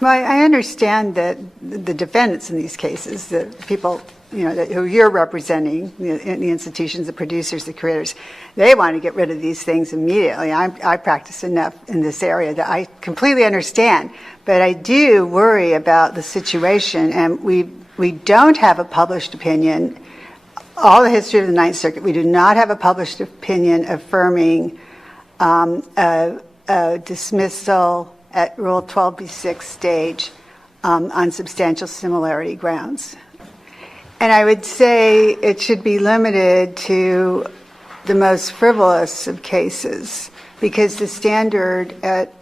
Well, I understand that the defendants in these cases, the people who you're representing, the institutions, the producers, the creators, they want to get rid of these things immediately. I practice enough in this area that I completely understand, but I do worry about the situation, and we don't have a published opinion. All the history of the Ninth Circuit, we do not have a published opinion affirming a dismissal at Rule 12b6 stage on substantial similarity grounds. And I would say it should be limited to the most frivolous of cases, because the standard at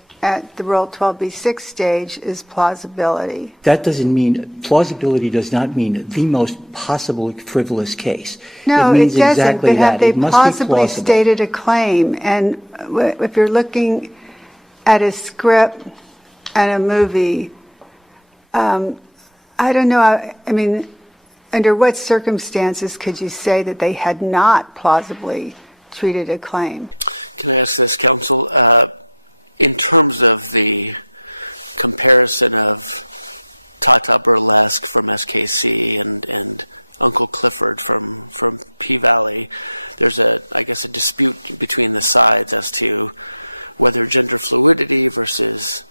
the Rule 12b6 stage is plausibility. That doesn't mean, plausibility does not mean the most possible frivolous case. No, it means it doesn't, exactly but have that. they It must possibly be plausible. stated a claim? And if you're looking at a script and a movie, I don't know, I mean, under what circumstances could you say that they had not plausibly treated a claim? Can I ask this, counsel? In terms of the comparison of Tata Burlesque from SKC and Uncle Clifford from P-Valley, there's a dispute between the sides as to whether gender fluidity versus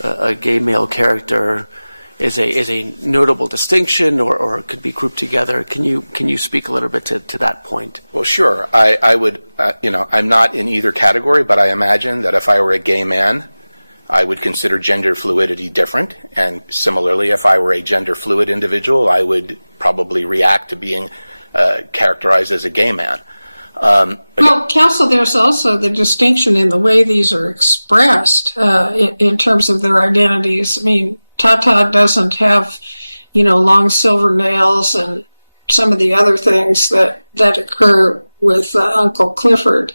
a gay male character is a notable distinction or could be grouped together. Can you speak a little bit to that point? Well, sure. I would, I'm not in either category, but I imagine that if I were a gay man, I would consider gender fluidity different. And similarly, if I were a gender fluid individual, I would probably react to being characterized as a gay man. Well, counsel, there's also the distinction in the way these are expressed in terms of their identities. I mean, Tata doesn't have, long silver nails and some of the other things that occur with Uncle Clifford.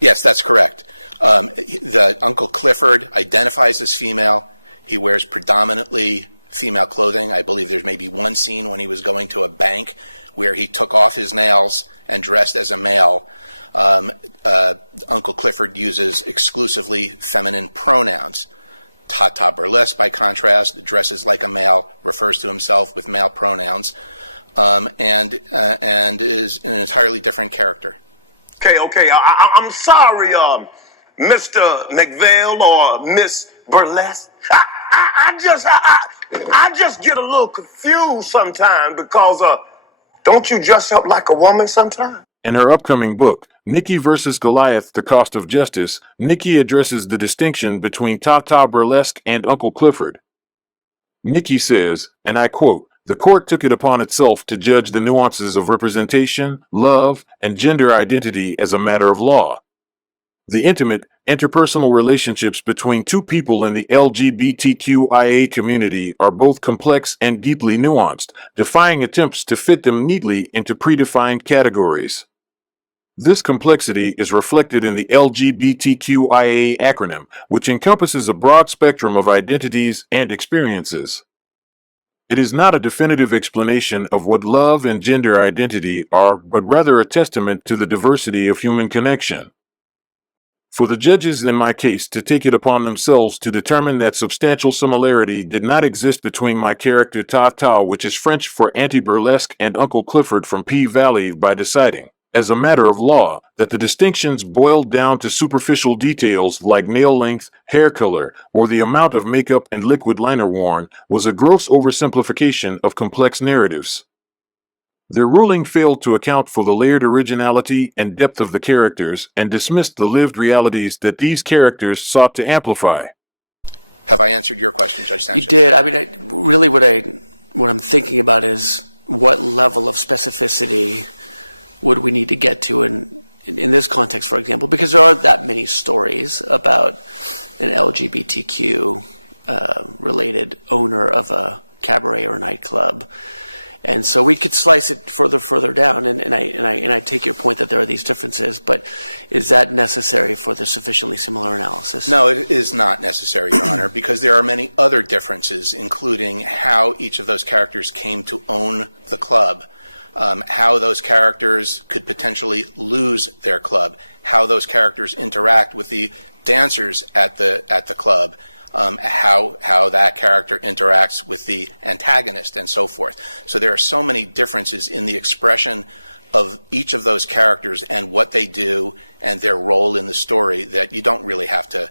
Yes, that's correct. The Uncle Clifford identifies as female. He wears predominantly female clothing. I believe there's maybe one scene when he was going to a bank where he took off his nails and dressed as a male. Uncle Clifford uses exclusively feminine pronouns. Tata Burlesque, by contrast, dresses like a male, refers to himself with male pronouns, and is an entirely different character. Okay. I'm sorry, Mr. McVeigh or Miss Burlesque. I just get a little confused sometimes because don't you dress up like a woman sometimes? In her upcoming book, Nicci vs. Goliath, The Cost of Justice, Nicci addresses the distinction between Tata Burlesque and Uncle Clifford. Nicci says, and I quote, "The court took it upon itself to judge the nuances of representation, love, and gender identity as a matter of law. The intimate, interpersonal relationships between two people in the LGBTQIA community are both complex and deeply nuanced, defying attempts to fit them neatly into predefined categories. This complexity is reflected in the LGBTQIA acronym, which encompasses a broad spectrum of identities and experiences. It is not a definitive explanation of what love and gender identity are, but rather a testament to the diversity of human connection. For the judges in my case to take it upon themselves to determine that substantial similarity did not exist between my character Tata, which is French for anti-burlesque, and Uncle Clifford from P-Valley, by deciding, as a matter of law, that the distinctions boiled down to superficial details like nail length, hair color, or the amount of makeup and liquid liner worn, was a gross oversimplification of complex narratives. Their ruling failed to account for the layered originality and depth of the characters and dismissed the lived realities that these characters sought to amplify." Have I answered your question, Judge Sanchez? You did. I mean, really what I'm thinking about is what level of specificity would we need to get to in this context, for example, because there aren't that many stories about an LGBTQ related owner of a cabaret or nightclub. And so we could slice it further down, and I take your point that there are these differences, but is that necessary for the sufficiently similar analysis? No, it is not necessary, Your Honor, because there are many other differences, including how each of those characters came to own the club, how those characters could potentially lose their club, how those characters interact with the dancers at the club, how that character interacts with the antagonist, and so forth. So there are so many differences in the expression of each of those characters and what they do and their role in the story that you don't really have to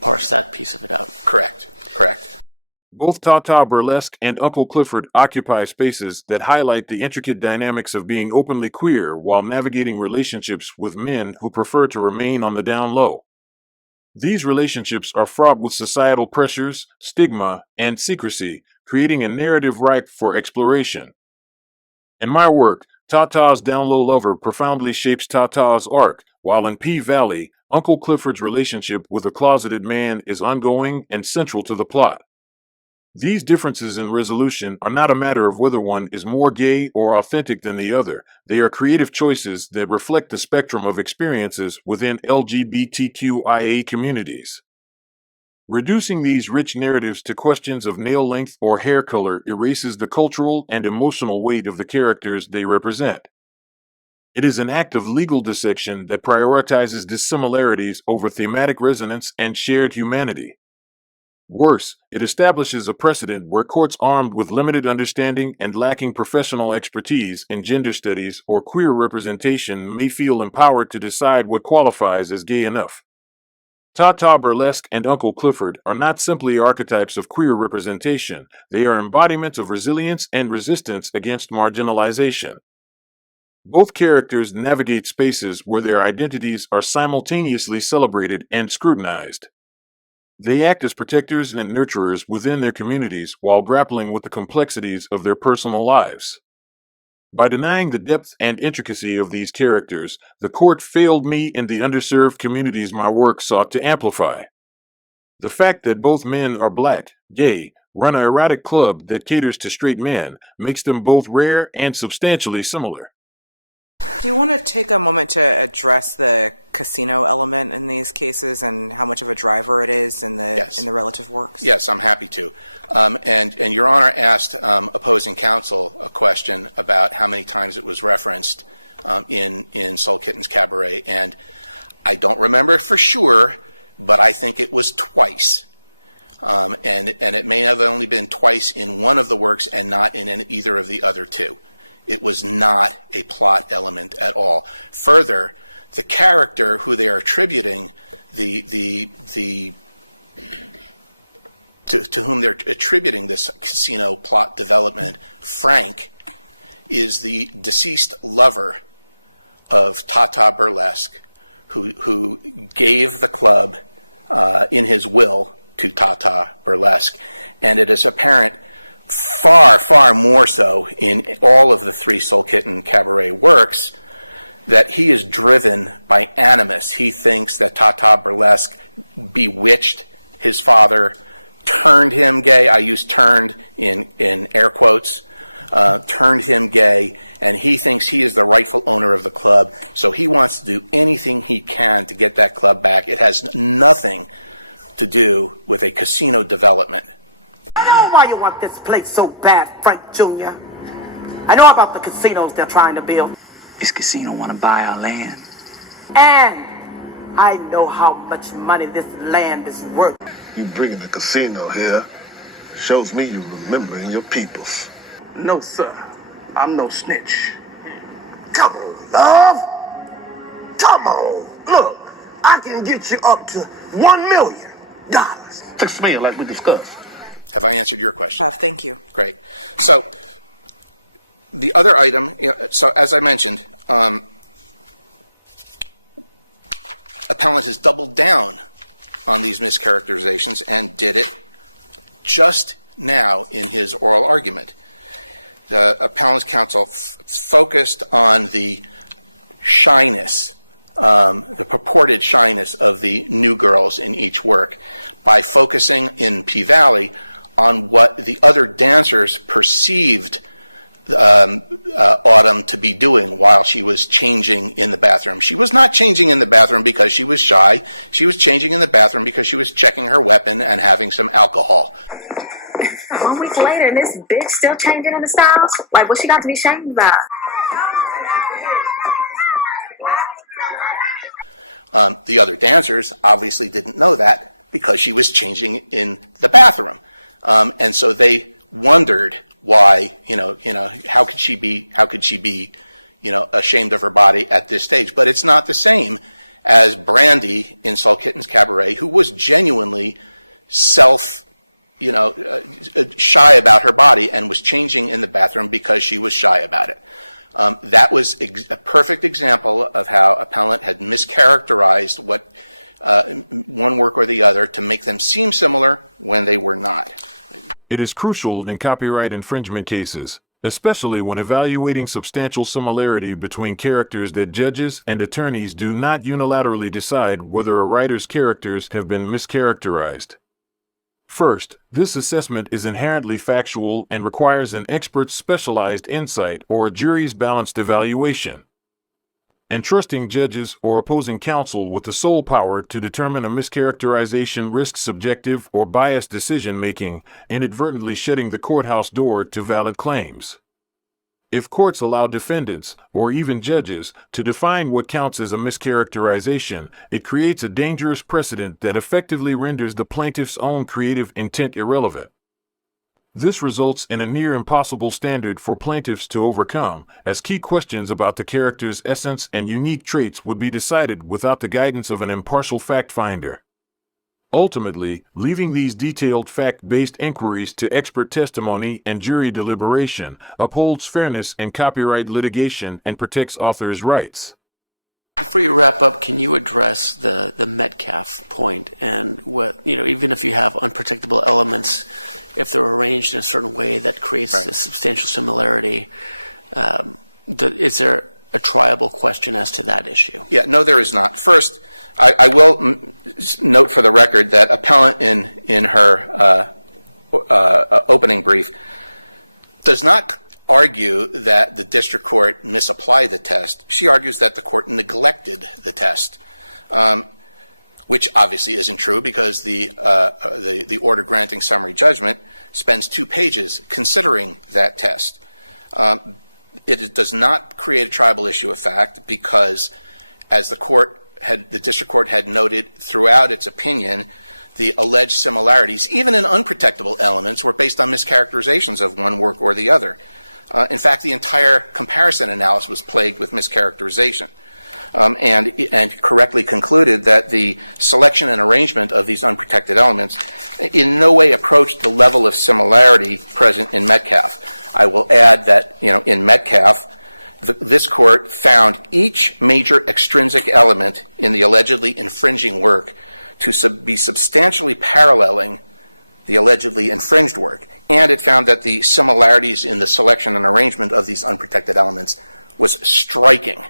parse that piece of it out. Correct. Both Tata Burlesque and Uncle Clifford occupy spaces that highlight the intricate dynamics of being openly queer while navigating relationships with men who prefer to remain on the down low. These relationships are fraught with societal pressures, stigma, and secrecy, creating a narrative ripe for exploration. In my work, Tata's down-low lover profoundly shapes Tata's arc, while in P-Valley, Uncle Clifford's relationship with a closeted man is ongoing and central to the plot. These differences in resolution are not a matter of whether one is more gay or authentic than the other. They are creative choices that reflect the spectrum of experiences within LGBTQIA communities. Reducing these rich narratives to questions of nail length or hair color erases the cultural and emotional weight of the characters they represent. It is an act of legal dissection that prioritizes dissimilarities over thematic resonance and shared humanity. Worse, it establishes a precedent where courts armed with limited understanding and lacking professional expertise in gender studies or queer representation may feel empowered to decide what qualifies as gay enough. Tata Burlesque and Uncle Clifford are not simply archetypes of queer representation, they are embodiments of resilience and resistance against marginalization. Both characters navigate spaces where their identities are simultaneously celebrated and scrutinized. They act as protectors and nurturers within their communities while grappling with the complexities of their personal lives. By denying the depth and intricacy of these characters, the court failed me in the underserved communities my work sought to amplify. The fact that both men are black, gay, run an erotic club that caters to straight men makes them both rare and substantially similar. Do you want to take a moment to address the casino element in these cases and how much of a driver it is in the relative works? Yes, I'm happy to. And Your Honor asked opposing counsel a question about how many times it was referenced in Soul Kitten's Cabaret, and I don't remember for sure, but I think it was twice. And it may have only been twice in one of the works and not in either of the other two. It was not a plot element at all. Further, the character who they are attributing to whom they're attributing this casino plot development, Frank, is the deceased lover of Tata Burlesque, who gave the club in his will to Tata Burlesque, and it is apparent far more so in all of the three Soul Kitten Cabaret works that he is driven by animus. He thinks that Tata Burlesque bewitched his father, turned him gay. I use turned in air quotes, turned him gay, and he thinks he is the rightful owner of the club, so he wants to do anything he can to get that club back. It has nothing to do with a casino development. I know why you want this place so bad, Frank Jr. I know about the casinos they're trying to build. This casino want to buy our land. And I know how much money this land is worth. You bringing the casino here shows me you remembering your peoples. No, sir. I'm no snitch. Come on, love. Come on. Look, I can get you up to $1 million. $6 million like we discussed. Have I answered your question? Thank you. Great. So the other item, so as I mentioned, appellant has doubled down on these mischaracterizations and did it just now in his oral argument. The appellant's counsel focused on the shyness, the purported shyness of the new girls in each work by focusing in P-Valley on what the other dancers perceived Autumn to be doing while she was changing in the bathroom. She was not changing in the bathroom because she was shy. She was changing in the bathroom because she was checking her weapon and having some alcohol. 1 week later, and this bitch still changing in the styles? Like, what she got to be shamed about? The other dancers obviously didn't know that because she was changing in the bathroom. And so they wondered why, how could she be, ashamed of her body at this stage? But it's not the same as Brandy in Salt Kitten's Cabaret, who was genuinely shy about her body and was changing in the bathroom because she was shy about it. That was a perfect example of how appellant had mischaracterized what one work or the other to make them seem similar when they were not. It is crucial in copyright infringement cases, especially when evaluating substantial similarity between characters, that judges and attorneys do not unilaterally decide whether a writer's characters have been mischaracterized. First, this assessment is inherently factual and requires an expert's specialized insight or a jury's balanced evaluation. Entrusting judges or opposing counsel with the sole power to determine a mischaracterization risks subjective or biased decision-making, inadvertently shutting the courthouse door to valid claims. If courts allow defendants, or even judges, to define what counts as a mischaracterization, it creates a dangerous precedent that effectively renders the plaintiff's own creative intent irrelevant. This results in a near impossible standard for plaintiffs to overcome, as key questions about the character's essence and unique traits would be decided without the guidance of an impartial fact finder. Ultimately, leaving these detailed fact-based inquiries to expert testimony and jury deliberation upholds fairness in copyright litigation and protects authors' rights. Before you wrap up, can you address the Metcalf point and what, even if you have unprotectable elements, if they're arranged in a certain way that creates a substantial similarity, is there a triable question as to that issue? Yeah, no, there is not. First, I will note for the record that appellant in her opening brief does not argue that the district court misapplied the test. She argues that the court neglected the test, which obviously isn't true because the order granting summary judgment spends 2 pages considering that test. It does not create a tribal issue of fact because, as the district court had noted throughout its opinion, the alleged similarities, even in unprotectable elements, were based on mischaracterizations of one work or the other. In fact, the entire comparison analysis was plagued with mischaracterization, and correctly concluded that the selection and arrangement of these unprotected elements in no way approached the level of similarity present in Metcalf. I will add that, in Metcalf, this court found each major extrinsic element in the allegedly infringing work to be substantially paralleling the allegedly infringed work, and it found that the similarities in the selection and arrangement of these unprotected elements was striking.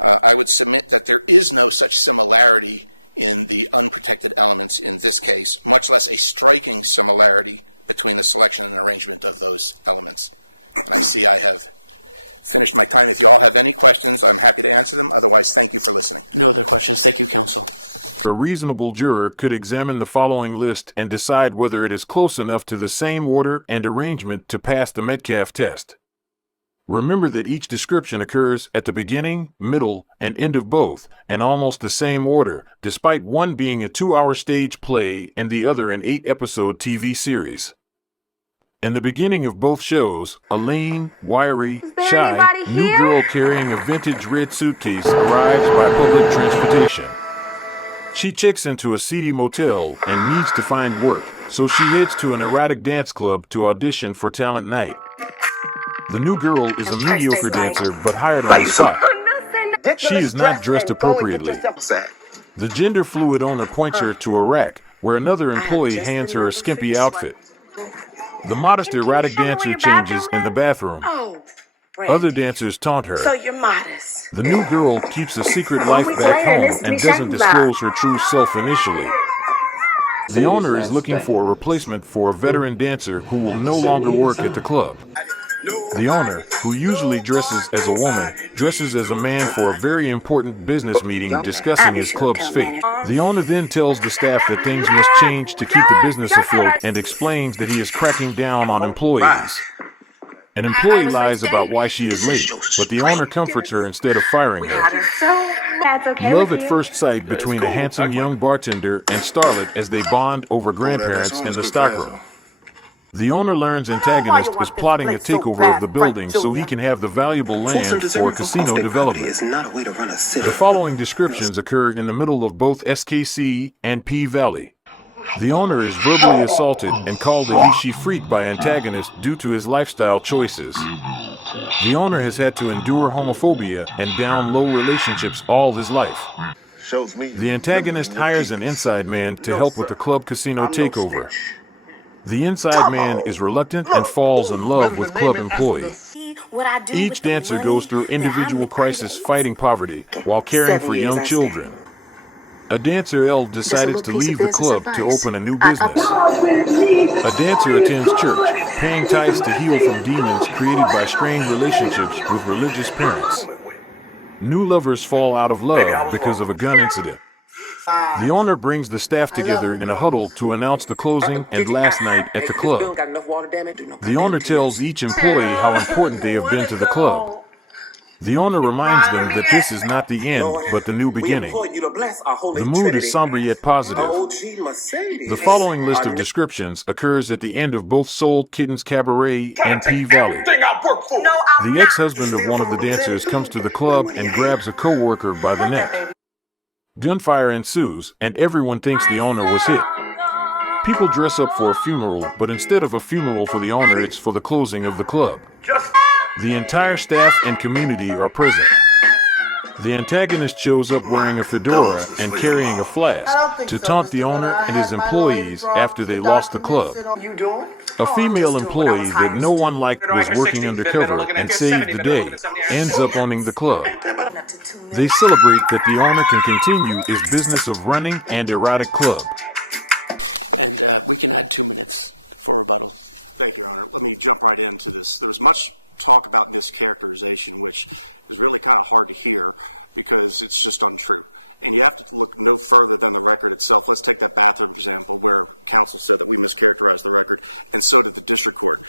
I would submit that there is no such similarity in the unprotected elements in this case, much less a striking similarity between the selection and arrangement of those elements. And I see I have finished my time. If you all have any questions, I'm happy to answer them. Otherwise, thank you for listening. No other questions. Thank you, counsel. A reasonable juror could examine the following list and decide whether it is close enough to the same order and arrangement to pass the Metcalf test. Remember that each description occurs at the beginning, middle, and end of both, in almost the same order, despite one being a 2-hour stage play and the other an 8-episode TV series. In the beginning of both shows, a lean, wiry, shy, new girl carrying a vintage red suitcase arrives by public transportation. She checks into a seedy motel and needs to find work, so she heads to an erotic dance club to audition for talent night. The new girl is a mediocre dancer, but hired on the spot. She is not dressed appropriately. The gender-fluid owner points her to a rack, where another employee hands her a skimpy outfit. The modest erotic dancer changes in the bathroom. Other dancers taunt her. So you're modest. The new girl keeps a secret life back home and doesn't disclose her true self initially. The owner is looking for a replacement for a veteran dancer who will no longer work at the club. The owner, who usually dresses as a woman, dresses as a man for a very important business meeting discussing his club's fate. The owner then tells the staff that things must change to keep the business afloat and explains that he is cracking down on employees. An employee lies about why she is late, but the owner comforts her instead of firing her. Love at first sight between a handsome young bartender and starlet as they bond over grandparents in the stockroom. The owner learns antagonist is plotting a takeover of the building so he can have the valuable land for casino development. The following descriptions occur in the middle of both SKC and P Valley. The owner is verbally assaulted and called a Nicci freak by antagonist due to his lifestyle choices. The owner has had to endure homophobia and down-low relationships all his life. The antagonist hires an inside man to help with the club casino takeover. The inside man is reluctant and falls in love with club employee. Each dancer goes through individual crisis fighting poverty while caring for young children. A dancer L decided to leave the club to open a new business. A dancer attends church, paying tithes to heal from demons created by strained relationships with religious parents. New lovers fall out of love because of a gun incident. The owner brings the staff together in a huddle to announce the closing and last night at the club. The owner tells each employee how important they have been to the club. The owner reminds them that this is not the end, but the new beginning. The mood is somber yet positive. The following list of descriptions occurs at the end of both Soul Kittens Cabaret and P Valley. The ex-husband of one of the dancers comes to the club and grabs a co-worker by the neck. Gunfire ensues, and everyone thinks the owner was hit. People dress up for a funeral, but instead of a funeral for the owner, it's for the closing of the club. The entire staff and community are present. The antagonist shows up wearing a fedora and carrying a flask to taunt the owner and his employees after they lost the club. A female employee that no one liked was working undercover and saved the day, ends up owning the club. They celebrate that the owner can continue his business of running an erotic club. And we can add 2 minutes for rebuttal. Thank you, Your Honor. Let me jump right into this. There was much talk about mischaracterization, which is really kind of hard to hear because it's just untrue. And you have to look no further than the record itself. Let's take that bathroom example where counsel said that we mischaracterized the record, and so did the district court.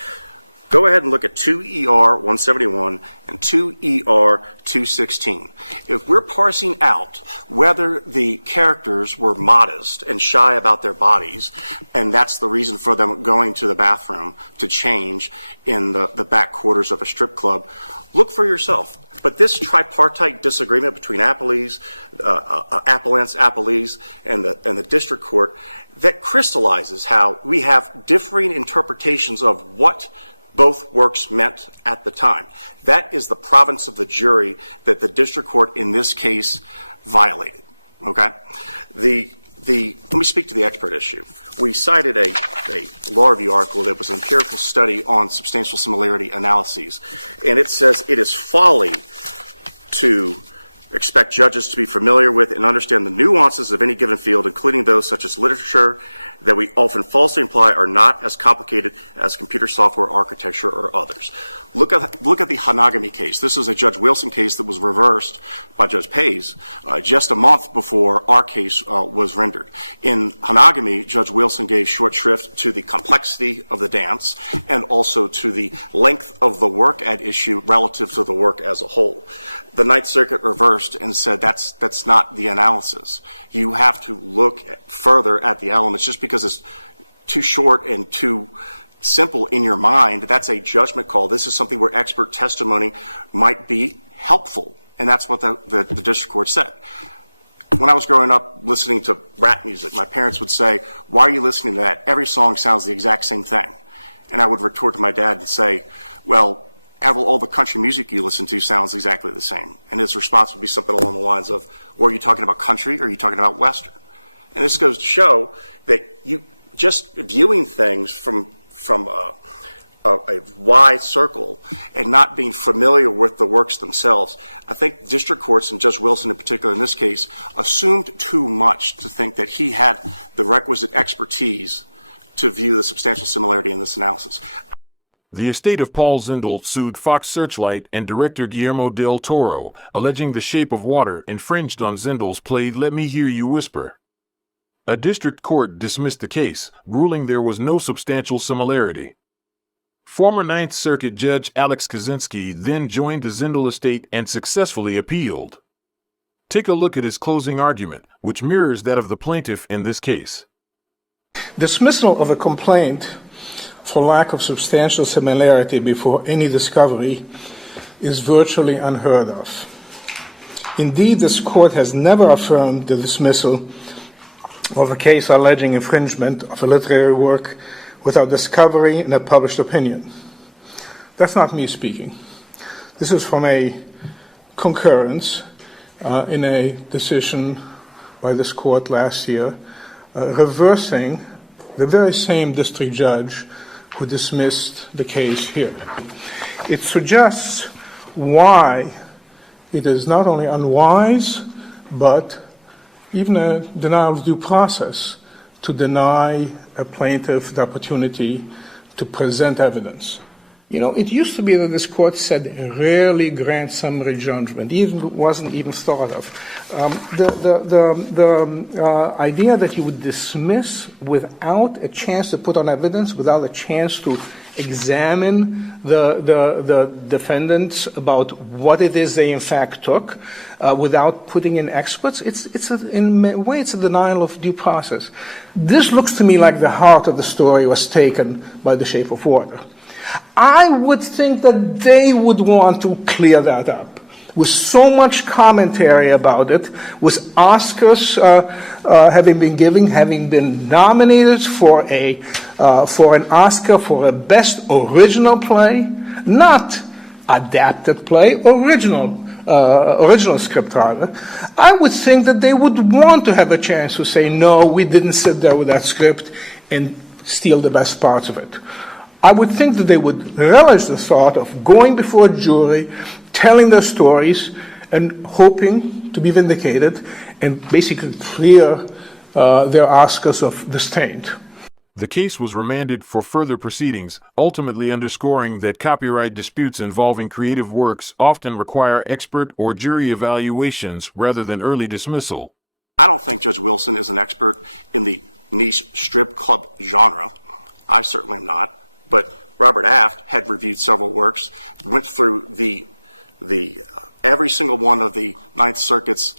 Go ahead and look at 2 ER 171 and 2 ER 216. If we're parsing out whether the characters were modest and shy about their bodies, and that's the reason for them going to the bathroom to change in the back quarters of a strip club, look for yourself. But this tripartite disagreement between appellees, appellees, and the district court, that crystallizes how we have differing interpretations of what both works meant at the time. That is the province of the jury that the district court in this case violated. Okay? Let me speak to the expert issue. We cited a law review article that was an empirical study on substantial similarity analyses, and it says it is folly to expect judges to be familiar with and understand the nuances of any given field, including those such as literature that we often falsely imply are not as complicated as computer software architecture or others. Look at the Hanagami case. This is a Judge Wilson case that was reversed by Judge Pays just a month before our case was rendered. In Hanagami, Judge Wilson gave short shrift to the complexity of the dance and also to the length of the work at issue relative to the work as a whole. The Ninth Circuit reversed and said that's not the analysis. You have to look further at the elements. Just because it's too short and too simple in your mind, that's a judgment call. This is something where expert testimony might be helpful, and that's what the district court said. When I was growing up listening to rap music, my parents would say, "Why are you listening to that? Every song sounds the exact same thing." And I would retort to my dad and say, "Well, all the country music you listen to sounds exactly the same." And his response would be something along the lines of, "Well, are you talking about country or are you talking about Western?" And this goes to show that you just viewing things from a wide circle and not being familiar with the works themselves. I think district courts, and Judge Wilson in particular in this case, assumed too much to think that he had the requisite expertise to view the substantial similarity in this analysis. The estate of Paul Zindel sued Fox Searchlight and director Guillermo del Toro, alleging The Shape of Water infringed on Zindel's play Let Me Hear You Whisper. A district court dismissed the case, ruling there was no substantial similarity. Former Ninth Circuit Judge Alex Kaczynski then joined the Zindel estate and successfully appealed. Take a look at his closing argument, which mirrors that of the plaintiff in this case. Dismissal of a complaint for lack of substantial similarity before any discovery is virtually unheard of. Indeed, this court has never affirmed the dismissal of a case alleging infringement of a literary work without discovery in a published opinion. That's not me speaking. This is from a concurrence in a decision by this court last year, reversing the very same district judge who dismissed the case here. It suggests why it is not only unwise, but even a denial of due process to deny a plaintiff the opportunity to present evidence. You know, it used to be that this court said rarely grant summary judgment, wasn't even thought of. The idea that you would dismiss without a chance to put on evidence, without a chance to examine the defendants about what it is they in fact took, without putting in experts, in a way it's a denial of due process. This looks to me like the heart of the story was taken by The Shape of Water. I would think that they would want to clear that up. With so much commentary about it, with Oscars having been given, having been nominated for an Oscar for a Best Original Play, not adapted play, original script rather, I would think that they would want to have a chance to say, no, we didn't sit there with that script and steal the best parts of it. I would think that they would relish the thought of going before a jury, telling their stories, and hoping to be vindicated, and basically clear their Oscars of disdain. The case was remanded for further proceedings, ultimately underscoring that copyright disputes involving creative works often require expert or jury evaluations rather than early dismissal. I don't think Judge Wilson is an expert in the niche strip club genre. I certainly am not. But Robert Aft had reviewed several works, went through every single one of the Ninth Circuit's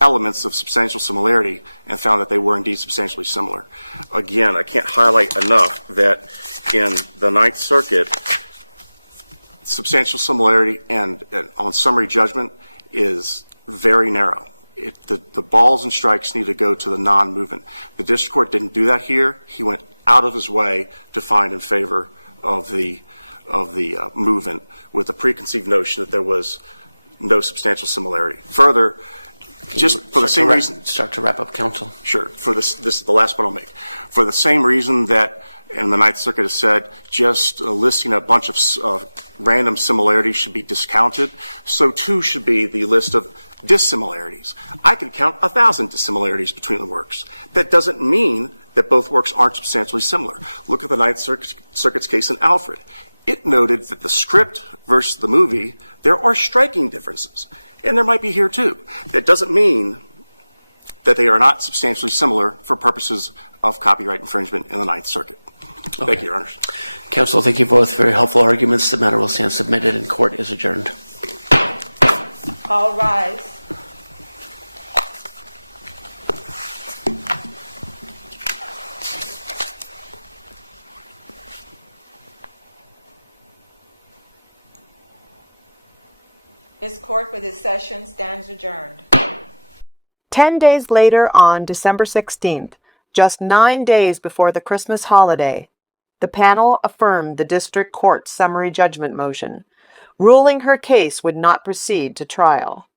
elements of substantial similarity and found that they were indeed substantially similar. Again, I can't highlight enough that in the Ninth Circuit, substantial similarity and on summary judgment is very narrow. The balls and strikes need to go to the non-movement. The district court didn't do that here. He went out of his way to find in favor of the movement with the preconceived notion that there was no substantial similarity. Further, just for the same reason... Start to wrap up, counsel. Sure. This is the last one I'll make. For the same reason that, and the Ninth Circuit has said, just listing a bunch of random similarities should be discounted, so too should be the list of dissimilarities. I could count 1,000 dissimilarities between the works. That doesn't mean that both works aren't substantially similar. Look at the Ninth Circuit's case in Alfred. It noted that the script versus the movie, there are striking differences. And there might be here too. That doesn't mean that they are not substantially similar for purposes of copyright infringement in the Ninth Circuit. Okay. Thank you, Your Honors. Counsel, thank you both for very helpful arguments. The matter will stand submitted and court is adjourned. All rise. This court for this session stands adjourned. 10 days later, on December 16th, just 9 days before the Christmas holiday, the panel affirmed the district court's summary judgment motion, ruling her case would not proceed to trial.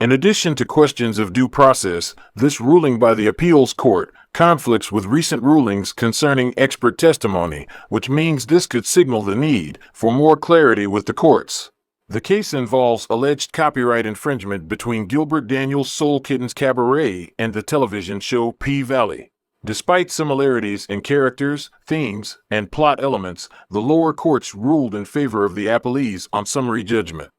In addition to questions of due process, this ruling by the appeals court conflicts with recent rulings concerning expert testimony, which means this could signal the need for more clarity with the courts. The case involves alleged copyright infringement between Gilbert Daniels' Soul Kittens Cabaret and the television show P-Valley. Despite similarities in characters, themes, and plot elements, the lower courts ruled in favor of the appellees on summary judgment.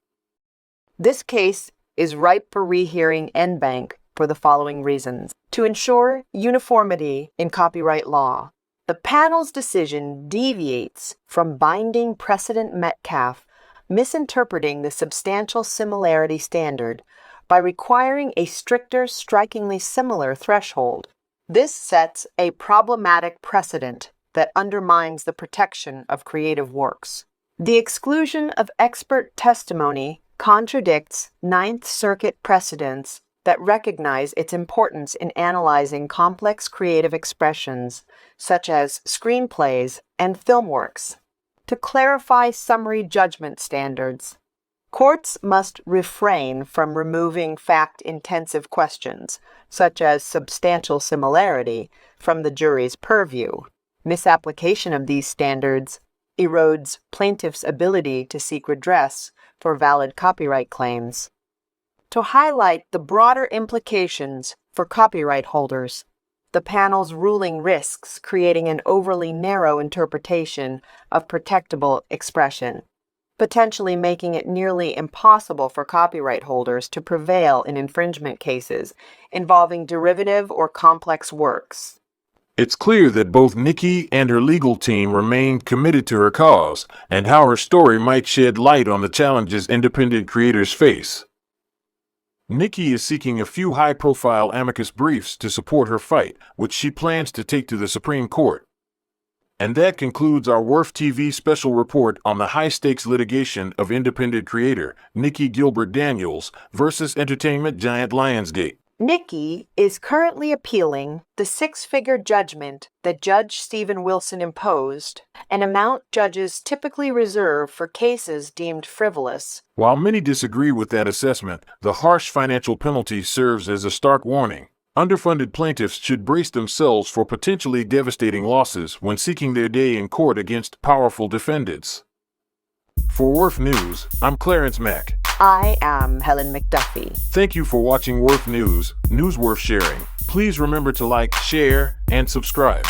This case is ripe for rehearing en banc for the following reasons. To ensure uniformity in copyright law, the panel's decision deviates from binding precedent Metcalfe, misinterpreting the substantial similarity standard by requiring a stricter, strikingly similar threshold. This sets a problematic precedent that undermines the protection of creative works. The exclusion of expert testimony contradicts Ninth Circuit precedents that recognize its importance in analyzing complex creative expressions, such as screenplays and film works. To clarify summary judgment standards, courts must refrain from removing fact-intensive questions, such as substantial similarity, from the jury's purview. Misapplication of these standards erodes plaintiffs' ability to seek redress for valid copyright claims. To highlight the broader implications for copyright holders, the panel's ruling risks creating an overly narrow interpretation of protectable expression, potentially making it nearly impossible for copyright holders to prevail in infringement cases involving derivative or complex works. It's clear that both Nicci and her legal team remained committed to her cause and how her story might shed light on the challenges independent creators face. Nicci is seeking a few high-profile amicus briefs to support her fight, which she plans to take to the Supreme Court. And that concludes our WRF TV special report on the high-stakes litigation of independent creator Nicci Gilbert Daniels versus entertainment giant Lionsgate. Nicci is currently appealing the six-figure judgment that Judge Stephen Wilson imposed, an amount judges typically reserve for cases deemed frivolous. While many disagree with that assessment, the harsh financial penalty serves as a stark warning. Underfunded plaintiffs should brace themselves for potentially devastating losses when seeking their day in court against powerful defendants. For WRF News, I'm Clarence Mack. I am Helen McDuffie. Thank you for watching WRF News, news worth sharing. Please remember to like, share, and subscribe.